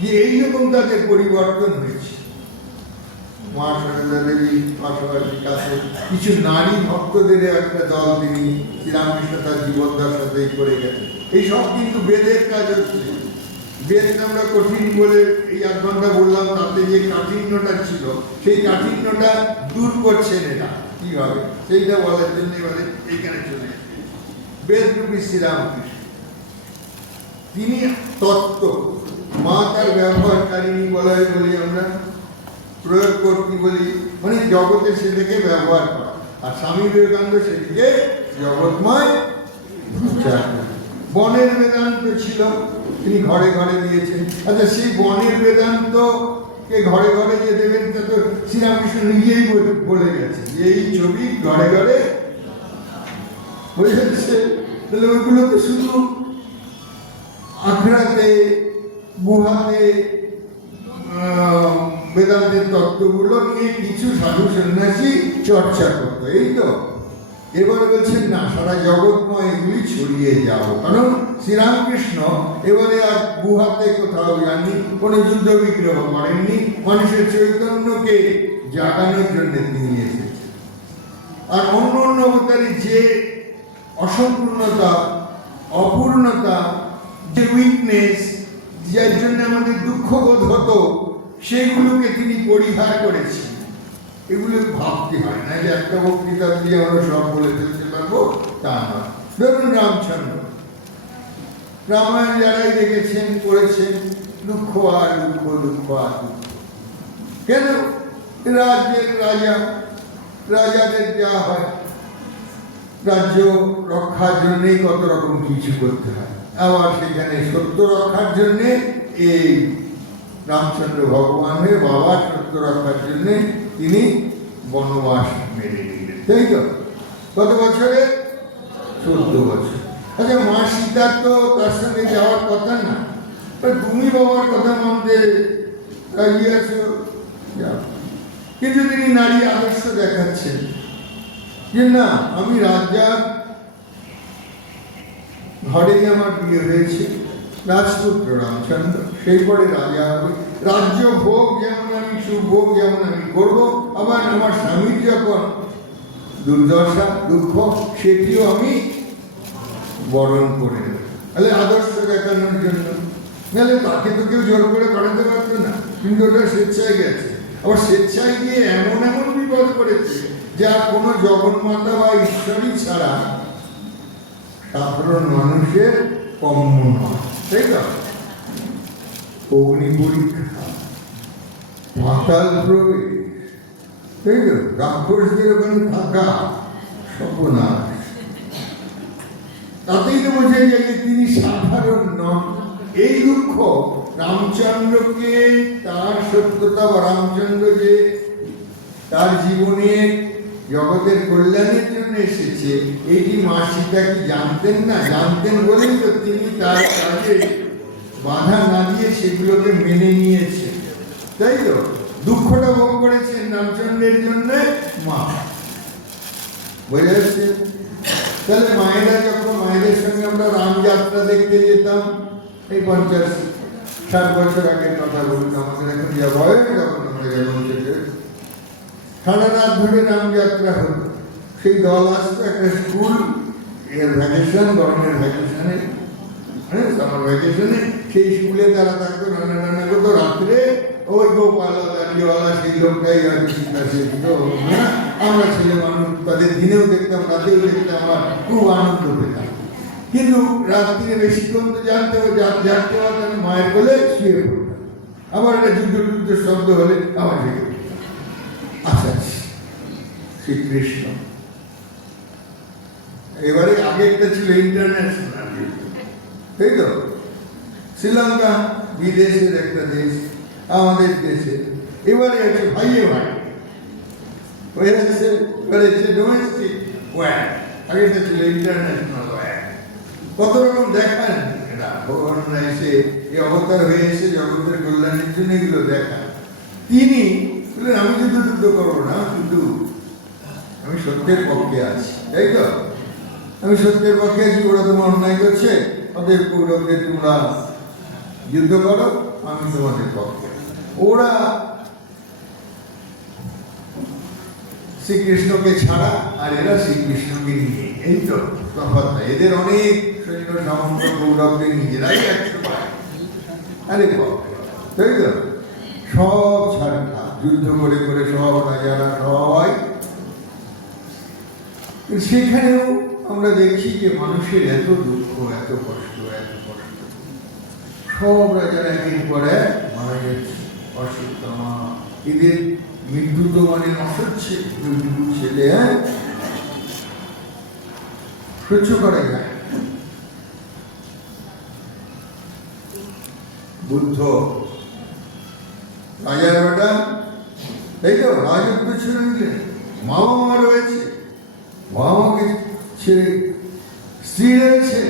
যে এইরকম তাদের পরিবর্তন হয়েছে। মা সারদা দেবী পাশাপাশি কাছে কিছু নারী ভক্তদের একটা দল তিনি শ্রীরামকৃষ্ণ তার জীবনদার সাথে করে গেছেন। এই সব কিন্তু বেদের কাজ হচ্ছে। বেদ আমরা কঠিন বলে এই 8 ঘন্টা বললাম, তাতে যে কাঠিন্যটা ছিল সেই কাঠিন্যটা দূর করছেন এরা কিভাবে, সেইটা বলার জন্য এবারে এইখানে চলে এসেছে। বেদরূপী শ্রীরামকৃষ্ণ তিনি তত্ত্ব, মা তার ব্যবহারকারিণী বলায় বলি আমরা, প্রয়োগ করতে বলি, মানে জগতে সেটাকে ব্যবহার করা। আর স্বামী বিবেকানন্দ সেটিকে জগৎময় প্রচার করেন। বনের বেদান্ত ছিল, তিনি ঘরে ঘরে দিয়েছেন। আচ্ছা, সেই বনের বেদান্তকে ঘরে ঘরে যে দেবেন তা তো শ্রীরামকৃষ্ণ নিজেই বলে গেছে যে এই ছবি ঘরে ঘরে বুঝেছে। তাহলে ওইগুলো তো শুধু আখড়াতে গুহাতে বেদান্তের তত্ত্বগুলো নিয়ে কিছু সাধু সন্ন্যাসী চর্চা করতো, এই তো। এবারে বলছেন না, সারা জগৎময় এগুলি ছড়িয়ে যাও। কারণ শ্রীরামকৃষ্ণ এবারে আর গুহাতে কোথাও যাননি, কোনো যুদ্ধ বিগ্রহ করেননি, মানুষের চৈতন্যকে জাগানোর জন্য তিনি এসেছেন। আর অন্য অন্য অবতারে যে অসম্পূর্ণতা, অপূর্ণতা, যে উইকনেস, যার জন্য আমাদের দুঃখবোধ হতো, সেগুলোকে তিনি পরিহার করেছেন। এগুলো ভাবতে হয় না যে একটা বক্তৃতা দিয়ে আমরা সব বলে ফেলতে পারবো, তা নয়। ধরুন রামচন্দ্র, রামায়ণ যারাই দেখেছেন পড়েছেন, দুঃখ আর দুঃখ, দুঃখ আর দুঃখ। কেন? রাজ্যের রাজা, রাজাদের যা হয়, রাজ্য রক্ষার জন্যই কত রকম কিছু করতে হয়। আবার সেখানে সত্য রক্ষার জন্যে এই রামচন্দ্র ভগবান হয়ে বাবার সত্য রক্ষার জন্যে তিনি বনবাস মেনে নিলেন, তাই তো? কত বছরে? 14 বছর। আচ্ছা, মা সীতার তো তার সঙ্গে যাওয়ার কথা না, তুমি বাবার কথা মানতে রাজি আছো, যাও। কিন্তু তিনি নারী আদর্শ দেখাচ্ছেন যে না, আমি রাজা ঘরেই আমার বিয়ে হয়েছে, রাজপুত্র রামচন্দ্র, সেই পরে রাজা হবে। রাজ্য ভোগ যেমন আমি, সুভোগ যেমন আমি করব, আবার আমার স্বামীর যখন দুর্দশা দুঃখ সেটিও আমি বরণ করে নেব। তাহলে আদর্শ দেখানোর জন্য, নাহলে তাকে তো কেউ জোর করে করাতে পারতো না, কিন্তু ওটা স্বেচ্ছায় গেছে। আবার স্বেচ্ছায় গিয়ে এমন এমন বিপদ করেছে যা কোনো জগন্মাতা বা ঈশ্বরই ছাড়া সাধারণ মানুষের কম্য নয়, তাই তো? অগ্নি পরীক্ষা, পাতাল প্রবেশ, তাই তো? রাক্ষসদের ওখানে থাকা, সর্বনাশ। তাতেই তো বোঝা যায় যে তিনি সাধারণ নন। এই দুঃখ রামচন্দ্রকে, তার সত্যতা বা রামচন্দ্র যে তার জীবনে জগতের কল্যাণের জন্য এসেছে, এটি মা সীতা কি জানতেন না? জানতেন বলেই তো তিনি তার কাজে বাধা না দিয়ে সেগুলোকে মেনে নিয়েছে, তাই তো? দুঃখটা ভোগ করেছেন রামচন্দ্রের জন্য মা, বোঝা যাচ্ছে? তাহলে মায়েরা যখন, মায়েদের সঙ্গে আমরা রামযাত্রা দেখতে যেতাম, এই 50-60 বছর আগের কথা বলুন, আমাদের এখন যা বয়স, যখন আমরা যেমন থেকে সারা রাত ধরে রামযাত্রা হতো। সেই দল আসতো, একটা স্কুল এর ভ্যাকেশন, গরমের ভ্যাকেশনে, হ্যাঁ সামার ভ্যাকেশনে, সেই স্কুলে তারা থাকতো, রান্না রান্না করতো। রাত্রে ওই গোপাল দাঁড়িয়েওয়ালা সেই লোকটাই আর সীতা শিখতো। আমরা ছেলে মানুষ, তাদের দিনেও দেখতাম, রাতেও দেখতাম, আমরা খুব আনন্দ পেতাম। কিন্তু রাত্রিরে বেশিক্ষণ তো জানতে পারতাম, মায়ের কোলে শুয়ে পড়তাম। আবার একটা যুদ্ধ শব্দ হলে আবার জেগে পড়তাম। আচ্ছা, শ্রীকৃষ্ণ এবারে, আগে একটা ছিল ইন্টারন্যাশনাল, তাই তো? শ্রীলঙ্কা বিদেশের একটা দেশ, আমাদের দেশে। এবারে হচ্ছে ভাইয়ে ভাই, হয়ে যাচ্ছে, এবারে হচ্ছে ডোমেস্টিক ওয়ার, আগেটা ছিল ইন্টারন্যাশনাল ওয়ার। কত রকম দেখান এটা, ভগবানরা এসে এই অবতার হয়ে এসে জগতের কল্যাণের জন্য এগুলো দেখান। তিনি বললেন, আমি যুদ্ধ করবো না, কিন্তু আমি সত্যের পক্ষে আছি, তাই তো? আমি সত্যের পক্ষে আছি, ওরা তোমার অন্যায় করছে, ওদের কৌরবদের তোমরা যুদ্ধ করো, আমি তোমাদের পক্ষে। ওরা শ্রীকৃষ্ণকে ছাড়া, আর এরা শ্রীকৃষ্ণকে নিয়ে, এই তো তফাৎ। এদের অনেক সৈন্য সামন্ত কৌরবদের নিজেরাই একশো পায়, আরে তাই তো? সব ছাড়া যুদ্ধ করে করে সব রাজারা সবাই। সেখানেও আমরা দেখছি যে মানুষের এত দুঃখ, এত কষ্ট, সব রাজারা একের পর এক মারা যাচ্ছে। অশ্বত্থামা, এদের মৃত্যু তো মানে অসহ্যে, ছেলে, হ্যাঁ, সহ্য করা যায়। বুদ্ধ রাজার বেটা, তাই তো? রাজত্ব ছেড়ে দিলেন, মা বাবা রয়েছে, মা বাবাকে ছেড়ে, স্ত্রী রয়েছে,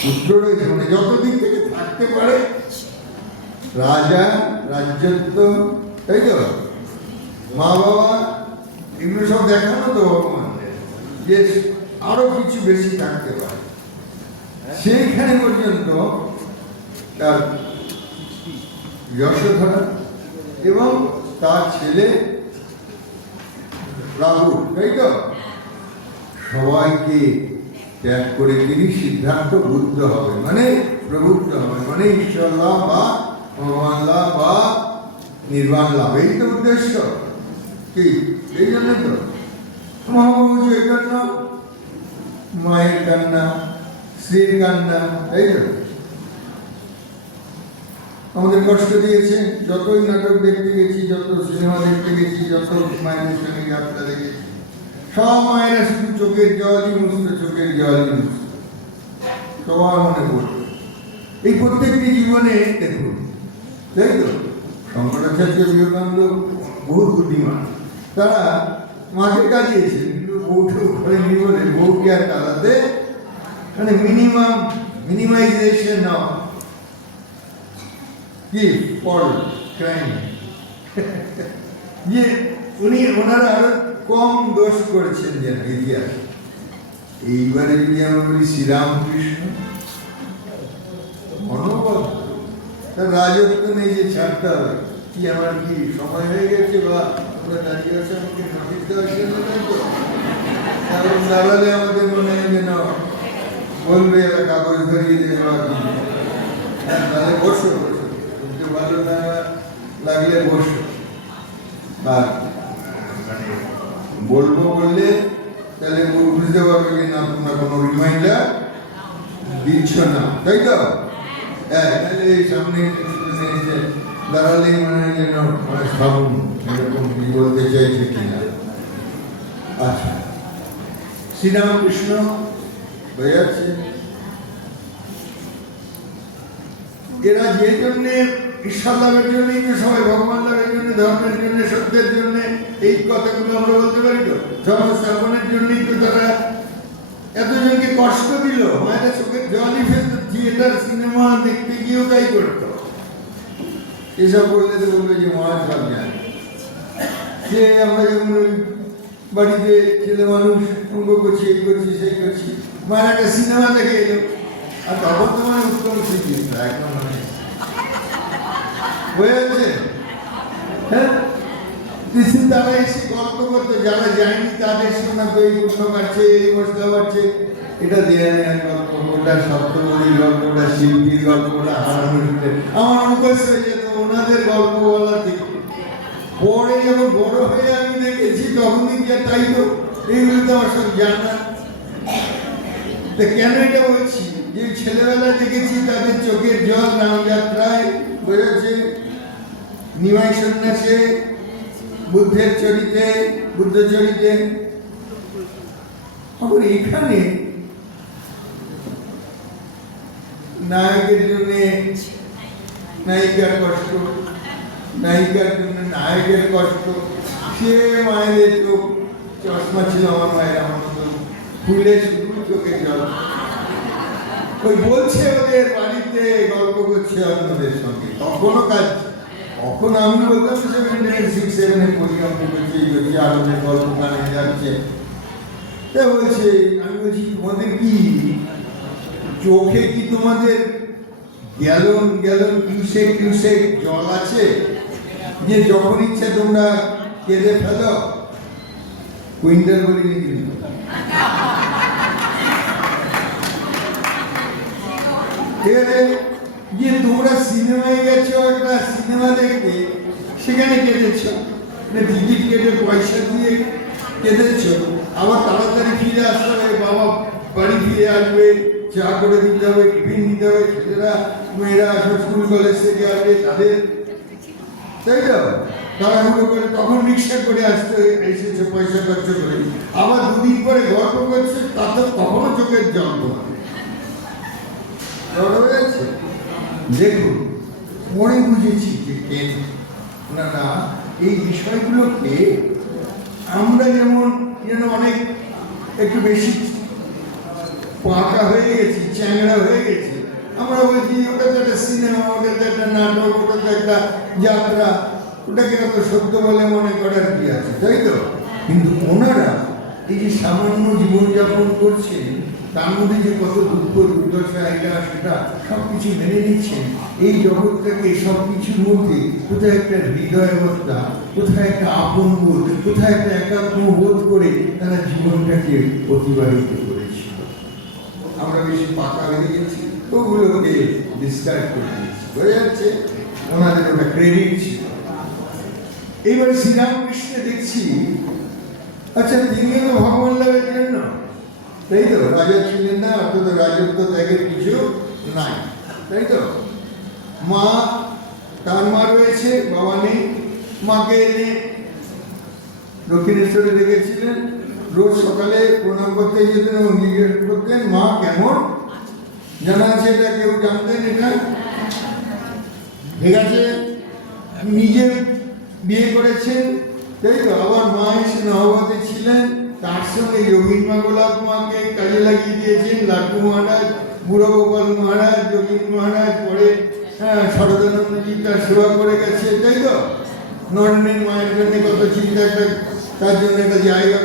পুত্র রয়েছে, মানে যত দিক থেকে থাকতে পারে রাজা, রাজ্যত্ব, তাই তো? মা বাবা, এগুলো সব দেখানো তো ভগবানের, যে আরো কিছু বেশি থাকতে পারে। সেইখানে পর্যন্ত তার যশোধরা এবং তার ছেলে রাহুল, তাই তো? সবাইকে ত্যাগ করে তিনি সিদ্ধান্ত বুদ্ধ হবে, মানে প্রবুদ্ধ হবে, মানে ঈশ্বর লাভ বা ভগবান লাভ বা নির্বাণ লাভ। এই তো উদ্দেশ্য। কি এই জন্য তো মহাপ্রভু চৈতন্য, মায়ের কান্না, স্ত্রীর কান্না, তাই তো? আমাদের কষ্ট দিয়েছে, যতই নাটক দেখতে গেছি, যত সিনেমা দেখতে গেছি, যত মায়ের সঙ্গে যাত্রা দেখেছি, সব মায়েরা শুধু চোখের জলই মুছতো, চোখের জলই মুছতো, সবার মনে পড়তো। এই প্রত্যেকটি জীবনে দেখুন, তাই তো? শঙ্করাচার্য, বিবেকানন্দ বহুত বুদ্ধিমান, তারা মাকে কাজিয়েছেন, কিন্তু বউকে ঘরেনি বলে বউকে আর কাঁদাতে, মানে মিনিমাইজেশন অফ কি পল ক্রাইম, যে ওনারা আরো কম দোষ করেছেন যেন ইতিহাস। এইবারে যদি আমরা বলি শ্রীরামকৃষ্ণ মনোবল, তার রাজত্ব নেই যে ছাড়তে হবে। কি আমার কি সময় হয়ে গেছে, বা আমরা দাঁড়িয়ে আছে আমাকে নোটিশ দেওয়ার জন্য, কারণ দাঁড়ালে আমাদের মনে হয় যেন বলবে এরা কাগজ ধরিয়ে দেবে, হ্যাঁ, তাহলে বসো, ভালো না লাগলে বসো। আর মানে বলবো বললে তাহলে বুঝতে পারবে যে না তোমরা কোনো রিমাইন্ডার দিচ্ছ না, তাই তো? হ্যাঁ, তাহলে এই সামনে এসে দাঁড়ালেই মনে হয় যেন ভাবুন এরকম কি বলতে চাইছে কিনা। আচ্ছা, শ্রীরামকৃষ্ণ হয়ে যাচ্ছে। এরা যে জন্যে ঈশ্বর লাভের জন্যই তো সবাই, ভগবান লাভের জন্য, ধর্মের জন্য, সত্যের জন্য এই কথাগুলো আমরা বলতে পারি তো, ধর্ম স্থাপনের জন্যই তো তারা এতজনকে কষ্ট দিল, মায়েরা চোখের জলই ফেলতো, থিয়েটার সিনেমা দেখতে গিয়েও তাই করতো। এসব বললে তো বলবে যে মা সব জানে। সে আমরা যেমন ওই বাড়িতে ছেলে মানুষ অঙ্গ করছি, এই করছি, সেই করছি, মায়ের একটা সিনেমা দেখে এলো, আর তখন তো মানে উত্তম স্মৃতি একদম মানে হয়ে যাচ্ছে। হ্যাঁ, তারা এসে গল্প করতো, যারা যায়নি তাদের শোনাতো, এই উষ্ণ কাটছে, এই মশলা বাড়ছে, এটা দেয়া নেয়ার গল্প, ওটা সপ্তমণির গল্প, ওটা শিল্পীর গল্প, ওটা হারানোর। আমার মুখস্থ হয়ে যেত ওনাদের গল্প বলা থেকে। পরে যখন বড় হয়ে আমি দেখেছি তখনই কি তাই তো, এইগুলো তো আমার সব জানা। তা কেন এটা বলছি, যে ছেলেবেলা দেখেছি তাদের চোখের জল রামযাত্রায় বোঝাচ্ছে, নিমাই সন্ন্যাসে, বুদ্ধের চরিতে, বুদ্ধ চরিতে। আবার এখানে নায়কের জন্য নায়িকার কষ্ট, নায়িকার জন্য নায়কের কষ্ট। সে মায়েদের চোখ, চশমা ছিল আমার মায়ের, আমার মতো ফুলে শুধু চোখের জল। ওই বলছে ওদের বাড়িতে গল্প করছে অন্যদের সঙ্গে, তখনও কাজ। তখন আমি বলতাম 7-6-7 পরিকল্পনা করছি, এই করছি, আলোচনার গল্প কানে যাচ্ছে। তা বলছে, আমি বলছি তোমাদের কি চোখে কি তোমাদের গ্যালন গ্যালন কিউসেক কিউসেক জল আছে, যে যখন ইচ্ছা তোমরা কেঁদে ফেলো? কুইন্টাল বলিনি কিন্তু। ঠিক আছে, যে তোমরা সিনেমায় গেছো একটা সিনেমা দেখতে, সেখানে কেঁদেছ, টিকিট কেটে পয়সা দিয়ে কেঁদেছ, আবার তাড়াতাড়ি ফিরে আসতে হবে, বাবা বাড়ি ফিরে আসবে, চা করে দিতে হবে, টিফিন দিতে হবে, ছেলেরা মেয়েরা সব স্কুল কলেজ থেকে আসবে তাদের, তাই তো? তাড়াহুড়ো করে তখন রিক্সা করে আসতে এসেছে পয়সা খরচ করে, আবার দুদিন পরে গল্প করছে, তাতে কখনো চোখের জল তোমার যাচ্ছে। দেখুন, পরে বুঝেছি যে কেন ওনারা এই বিষয়গুলোকে আমরা যেমন যেন অনেক একটু বেশি পাকা হয়ে গেছি, চ্যাংড়া হয়ে গেছি। আমরা বলছি ওটা তো একটা সিনেমা, ওটা তো একটা নাটক, ওটা তো একটা যাত্রা, ওটাকে এত সত্য বলে মনে করার কি আছে, তাই তো? কিন্তু ওনারা এই যে সামান্য জীবনযাপন করছেন, তার মধ্যে যে কত দুঃখ দুর্দশা এটা সেটা সব কিছু মেনে নিচ্ছেন, এই জগৎটাকে সব কিছুর মধ্যে কোথায় একটা হৃদয় অবস্থা, কোথায় একটা আপন বোধ, কোথায় একটা একাত্ম বোধ করে তারা জীবনটাকে অতিবাহিত করেছিল। আমরা বেশি পাকা হয়ে গেছি, ওগুলোকে ডিসকার্ড করে দিয়েছি, হয়ে যাচ্ছে। ওনাদের ওটা ক্রেডিট ছিল। এইবার শ্রীরামকৃষ্ণে দেখছি, আচ্ছা তিনিও তো ভগবান লাভের জন্য, তাই তো? রাজা ছিলেন না, অর্থাৎ রাজত্ব ত্যাগের কিছু নাই, তাই তো? মা, তার মা রয়েছে, বাবা নেই। মাকে এনে দক্ষিণেশ্বরে রেখেছিলেন, রোজ সকালে প্রণাম করতে যেতেন এবং জিজ্ঞেস করতেন মা কেমন। জানা আছে এটা, কেউ জানতেন এটা? ঠিক আছে, নিজে বিয়ে করেছেন, তাই তো? আবার মা এসে নহবতে ছিলেন, তার সঙ্গে যোগীন মা গোলাপ মাকে কাজে লাগিয়ে দিয়েছেন, লাড্ডু মহারাজ, বুড়ো গোপাল মহারাজ, যোগীন মহারাজ, পরে শরদানন্দজি তার সেবা করে গেছে, তাই তো? নরেনের মায়ের জন্য কত চিন্তা, একটা তার জন্য একটা জায়গা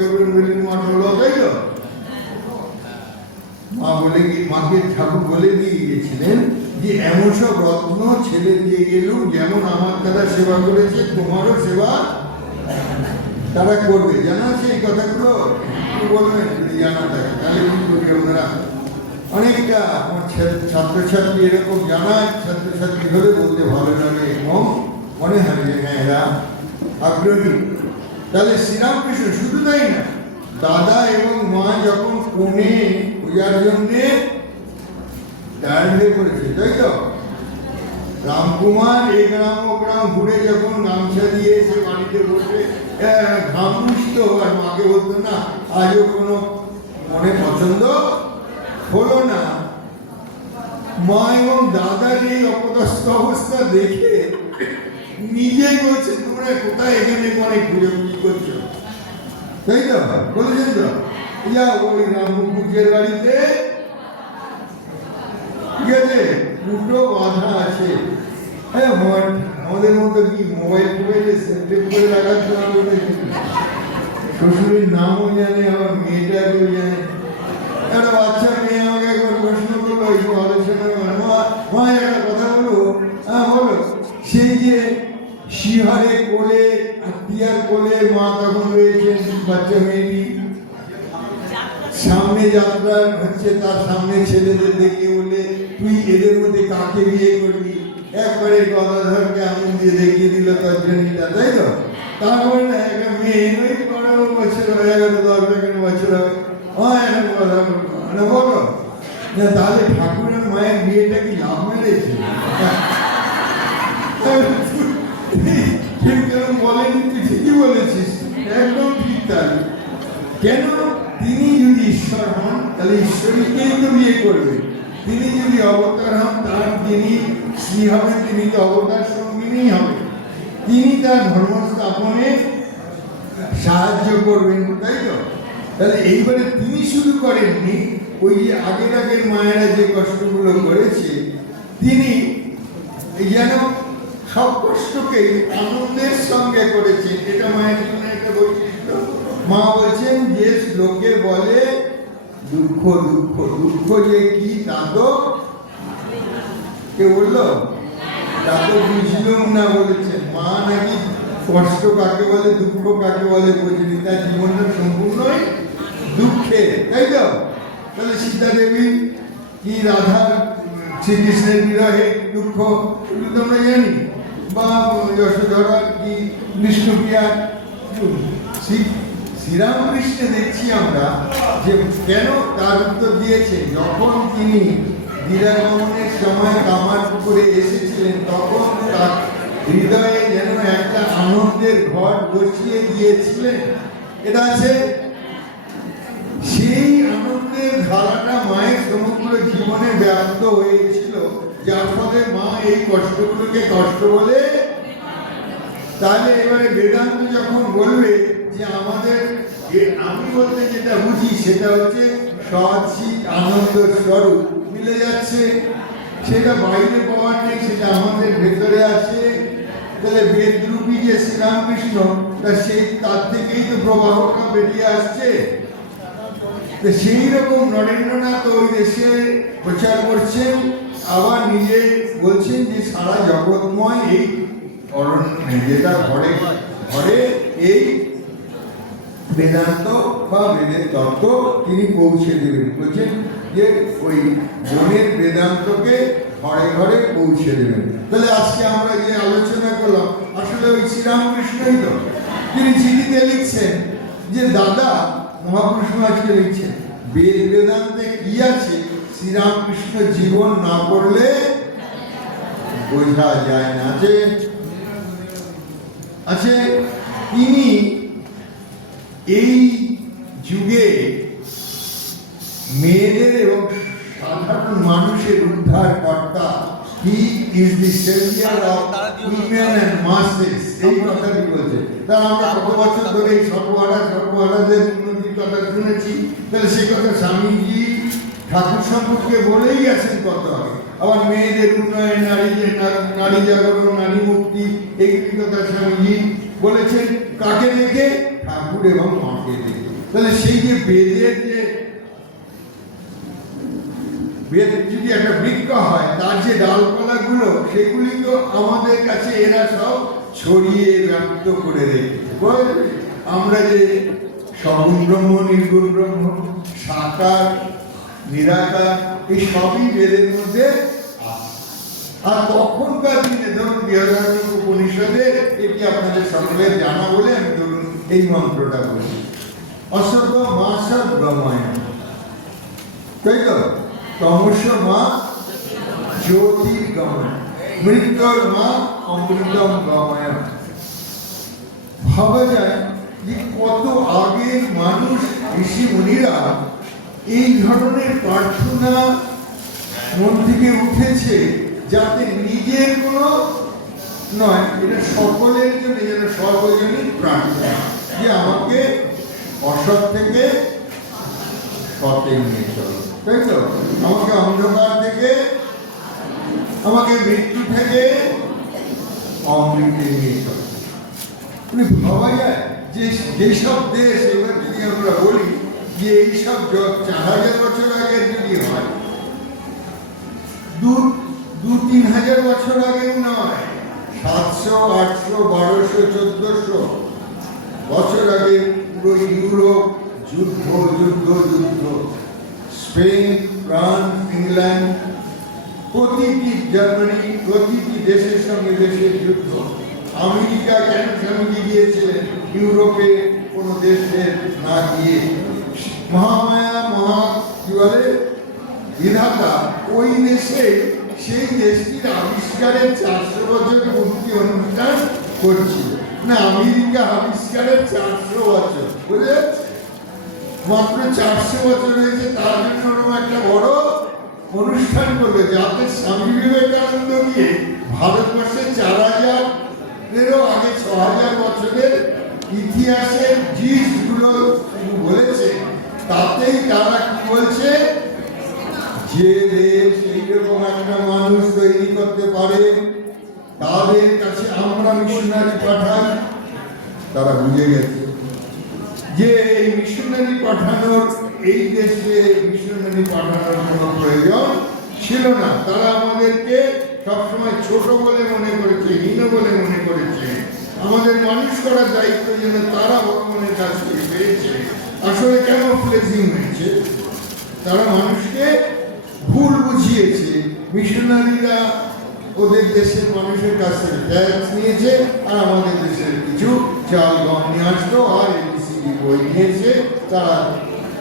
করবেন বলে মঠ হলো, তাই তো? মা বলে কি, মাকে ঠাকুর বলে দিয়ে গিয়েছিলেন যে এমন সব রত্ন ছেলে দিয়ে গেলুম, যেমন আমার তারা সেবা করেছে তোমারও সেবা তারা করবে। জানা আছে এই কথাগুলো? বলবেন যদি জানা থাকে, তাহলে কি করি আপনারা? অনেকটা আমার ছাত্রছাত্রী এরকম জানায়, ছাত্রছাত্রী হলে বলতে ভালো লাগে এবং মনে হয় যে হ্যাঁ এরা আগ্রহী। তাহলে শ্রীরামকৃষ্ণ শুধু তাই না, দাদা এবং মা যখন কোণে পূজার জন্যে টায়ার্ড হয়ে পড়েছে, তাই তো রামকুমার এই গ্রাম ও গ্রাম ঘুরে যখন গামছা দিয়ে এসে বাড়িতে বসে ঘাম মুছতো আর মাকে বলতো না আজও কোনো মনে পছন্দ হলো না, মা এবং দাদার এই অপদস্থ অবস্থা দেখে নিজেই বলছে তোমরা কোথায় এখানে অনেক ঘুরে করছো, তাই তো বলেছেন তো, যা ওই রামপুজের বাড়িতে ঠিক আছে দুটো বাধা আছে। হ্যাঁ আমাদের মতো কি মোবাইল ফোবাইলে সেভ করে লাগাতে হবে, শ্বশুরের নামও জানে আমার মেয়েটাকেও জানে। একটা বাচ্চা মেয়ে আমাকে একবার প্রশ্ন করলো এইসব আলোচনা করে, মা একটা কথা বলবো, হ্যাঁ বলো, সেই যে শিহারে কোলে আত্মীয়ার কোলে মা তখন রয়েছেন বাচ্চা মেয়েটি, সামনে যাত্রা হচ্ছে তার সামনে ছেলেদের দেখে বলে তুই এদের মধ্যে কাকে বিয়ে করবি, একবারে গদাধরকে আঙুল দিয়ে দেখিয়ে দিল তার জন্যটা, তাই তো তারপরে না একটা মেয়ে ওই 12 বছর হয়ে গেল 10 বছর হবে, একটা কথা মানে বলো না তাহলে ঠাকুরের মায়ের বিয়েটা কি লাভ মেরেছে? কেন বলেন, তুই ঠিকই বলেছিস, একদম ঠিক তাই। কেন তিনি যদি ঈশ্বর হন তাহলে ঈশ্বরীকেই তো বিয়ে করবে, তিনি যদি অবতার হন তার যিনি শ্রী হবে তিনি তো অবতার সঙ্গিনী হবে, তিনি তার ধর্ম স্থাপনে সাহায্য করবেন, তাই তো। তাহলে এইবারে তিনি শুরু করেননি, ওই যে আগের মায়েরা যে কষ্টগুলো করেছে তিনি যেন সব কষ্টকে আনন্দের সঙ্গে করেছেন, এটা মায়ের জন্য একটা বৈশিষ্ট্য। মা বলছেন যে লোকে বলে দুঃখ দুঃখ দুঃখ যে কি তা তো কে বললো, তা তো বুঝলুম না বলেছেন। মা নাকি কষ্ট কাকে বলে দুঃখ কাকে বলে বোঝেনি, তার জীবনটা সম্পূর্ণই দুঃখে, তাই তো। তাহলে সীতা দেবী কি রাধা শ্রীকৃষ্ণের বিরহে দুঃখ তোমরা জানি, বা যশোধরা কি বিষ্ণুপ্রিয়া, শ্রীরামকৃষ্ণে দেখছি আমরা যে কেন তার উত্তর দিয়েছে, যখন তিনি বিরাগমনের সময় কামার করে এসেছিলেন তখন তার হৃদয়ে যেন একটা আনন্দের ঘর বসিয়ে দিয়েছিলেন, এটা আছে। সেই আনন্দের ধারাটা মায়ের সমগ্র জীবনে ব্যাপ্ত হয়েছিল, যার ফলে মা এই কষ্টগুলোকে কষ্ট বলে। তাহলে এবারে বেদান্ত যখন বলবে যে আমাদের আমি বলতে যেটা বুঝি সেটা হচ্ছে সচিত আনন্দ স্বরূপ মিলে যাচ্ছে, সেটা বাইরে পাওয়ার নেই, সেটা আমাদের ভেতরে আছে। তাহলে বেদরূপী যে শ্রীরামকৃষ্ণ তার থেকেই তো প্রবাহটা বেরিয়ে আসছে। সেই রকম নরেন্দ্রনাথ ওই দেশে প্রচার করছেন, আবার নিজে বলছেন যে সারা জগৎময় এই যেটা ঘরে ঘরে এই বেদান্ত বা বেদের তত্ত্ব তিনি পৌঁছে দেবেন, বলছেন যে ওই মনের বেদান্তকে ঘরে ঘরে পৌঁছে দেবেন। তাহলে আজকে আমরা যে আলোচনা করলাম আসলে ওই শ্রীরামকৃষ্ণই তো, তিনি চিঠিতে লিখছেন যে দাদা মহাপুরুষ আজকে লিখছেন বেদ বেদান্তে কি আছে শ্রীরামকৃষ্ণ জীবন না করলে বোঝা যায় না। আছে তিনি এই যুগে মেয়েদের এবং সাধারণ মানুষের উদ্ধার কর্তা, he is the saviour of women and masses, এই কথাটি বলছে। তাহলে আমরা কত বছর ধরে এই সর্বহারাদের উন্নতির কথা শুনেছি, তাহলে সে কথা স্বামীজি ঠাকুর সম্পর্কে বলেই গেছেন কত আগে। আবার মেয়েদের উন্নয়ন, নারী জাগরণ, নারী মুক্তি, এইগুলি কথা স্বামীজি বলেছেন কাকে দেখে? ঠাকুর এবং মাকে দেখে। তাহলে সেই যে বেদের যে বেদ যদি একটা বৃক্ষ হয় তার যে ডালপালাগুলো সেগুলি তো আমাদের কাছে এরা সব ছড়িয়ে ব্যক্ত করে রেখেছে। আমরা যে সগুণ ব্রহ্ম, নির্গুণ ব্রহ্ম, সাকার, নিরাকার, এই সবই বেদের মধ্যে আছে। আর তখনকার দিনে ধরুন বৃহদারণ্যক উপনিষদে এটি আপনাদের সকলের জানা বলে আমি ধরুন এই মন্ত্রটা বলি, অসত মাসদ গময়, তাই তো? তমস মা জ্যোতির্গময়, মৃত্যুর মা অমৃতম গময়। ভাবা যায় যে কত আগে মানুষ ঋষি মুনিরা এই ধরনের প্রার্থনা মন থেকে উঠেছে, যাতে নিজের কোনো নয়, এটা সকলের জন্য যেন সর্বজনীন প্রার্থনা, যে আমাকে অসৎ থেকে সতে নিয়ে চলো, তাই তো? আমাকে অন্ধকার থেকে, আমাকে মৃত্যু থেকে অমৃতে নিয়ে চলো। ভাবা যায় যে যেসব দেশ, এবার যদি আমরা বলি যে এইসব 4000 বছর আগের যদি হয়, 2-3 হাজার বছর আগেও নয়, 700, 800, 1200, 1400 বছর আগে পুরো ইউরোপ যুদ্ধ যুদ্ধ যুদ্ধ, স্পেন, ফ্রান্স, ইংল্যান্ড, প্রতিটি জার্মানি, প্রতিটি দেশের সঙ্গে দেশের যুদ্ধ। আমেরিকা কেন স্বামীজি গিয়েছিলেন ইউরোপে কোনো দেশে না গিয়ে? মহামায়া মহা কি বলে বিধাতা ওই দেশে সেই দেশটির আবিষ্কারের 400 বছর পূর্তি অনুষ্ঠান করছিল না। আমেরিকা আবিষ্কারের 400 বছর, বুঝে যাচ্ছে? মাত্র 400 বছর হয়েছে, তার জন্য ওরকম একটা বড় অনুষ্ঠান করবে, যাতে স্বামী বিবেকানন্দ গিয়ে ভারতবর্ষে 4000-এরও আগে 6000 বছরের ইতিহাসের জিনিসগুলো বলেছে। তাতেই তারা কি বলছে, যে দেশ এইরকম একটা মানুষ তৈরি করতে পারে, তাদের কাছে আমরা মিশনারি পাঠাই। তারা বুঝে গেছে যে এই মিশনারি পাঠানোর, এই দেশে মিশনারি পাঠানোর কোনো প্রয়োজন ছিল না। তারা আমাদেরকে সবসময় ছোট বলে মনে করেছে, হীন বলে মনে করেছে। আমাদের মানুষ করার দায়িত্ব যেন তারা ভগবানের কাছ থেকে পেয়েছে। আসলে কেন প্লেজিং হয়েছে? তারা মানুষকে ভুল বুঝিয়েছে। মিশনারিরা ওদের দেশের মানুষের কাছ থেকে ট্যাক্স নিয়েছে, আর আমাদের দেশের কিছু চাল গম নিয়ে আসতো, আর এবিসিডি বই নিয়েছে। তারা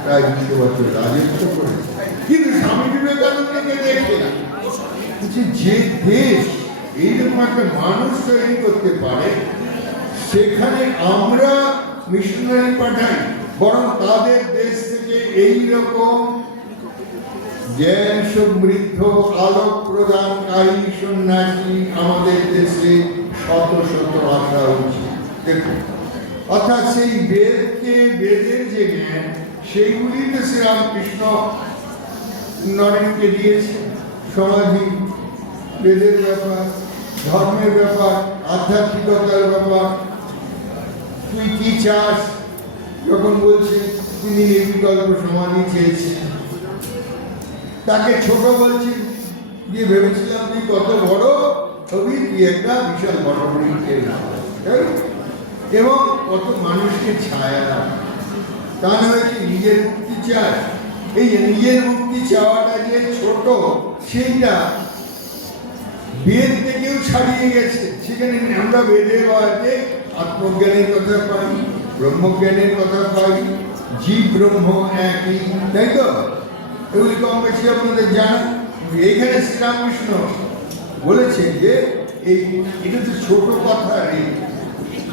প্রায় 200 বছর রাজত্ব করেছে। কিন্তু স্বামী বিবেকানন্দকে দেখে যে দেশ এইরকম একটা মানুষ তৈরি করতে পারে, সেখানে আমরা মিশনারি পাঠাই, বরং তাদের দেশ থেকে এইরকম জ্ঞান সমৃদ্ধ আলোক প্রদানকারী সন্ন্যাসী আমাদের দেশে শত শত আসা উচিত। দেখুন, অর্থাৎ সেই বেদকে, বেদের যে জ্ঞান, সেইগুলি তো শ্রীরামকৃষ্ণ নরেনকে দিয়েছে। সমাধি বেদের ব্যাপার, ধর্মের ব্যাপার, আধ্যাত্মিকতার ব্যাপার। তুই কি চাস যখন বলছে তিনি নির্বিকল্প সমাধি চেয়েছেন, তাকে ছোট বলছি, যে ভেবেছিলাম তুই কত বড় হবি, তুই একটা বিশাল বড় বৃক্ষে এবং কত মানুষকে ছায়া দাও। তা না হয়েছে নিজের মুক্তি চায়। এই নিজের মুক্তি চাওয়াটা যে ছোট, সেইটা বেদ থেকেও ছাড়িয়ে গেছে। সেখানে আমরা বেদে বাদে আত্মজ্ঞানের কথা পাই, ব্রহ্মজ্ঞানের কথা পাই, জীব ব্রহ্ম একই, তাই তো? এগুলি কম বেশি আপনাদের জানেন। এইখানে শ্রীরামকৃষ্ণ বলেছে যে এটা তো ছোট কথা,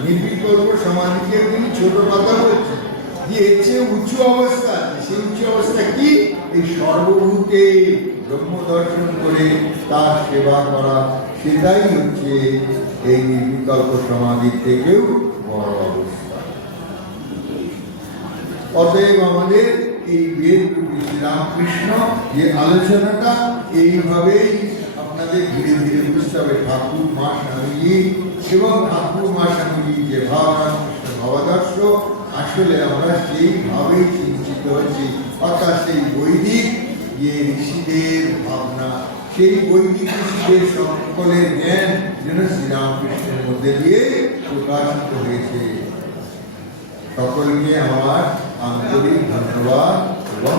নির্বিকল্প সমাধিকে তিনি ছোট কথা বলছেন, যে এর চেয়ে উঁচু অবস্থা। সেই উঁচু অবস্থা কি? এই সর্বভূতে ব্রহ্ম দর্শন করে তার সেবা করা, সেটাই হচ্ছে এই নির্বিকল্প সমাধির থেকেও বড় অবস্থা। অতএব আমাদের এই বেদ রূপী শ্রীরামকৃষ্ণ যে আলোচনাটা এইভাবেই আপনাদের ধীরে ধীরে বুঝতে হবে। ঠাকুর মা স্বামীজি এবং ঠাকুর মা স্বামীজি যে ভাবরামকৃষ্ণ ভাবাদর্শ, আসলে আমরা সেইভাবেই চিন্তিত হচ্ছি। অর্থাৎ সেই বৈদিক যে ঋষিদের ভাবনা, সেই বৈদিক ঋষিদের সকলের জ্ঞান যেন শ্রীরামকৃষ্ণের মধ্যে দিয়ে প্রকাশিত হয়েছে। সকলকে আমার আন্তরিক ধন্যবাদ এবং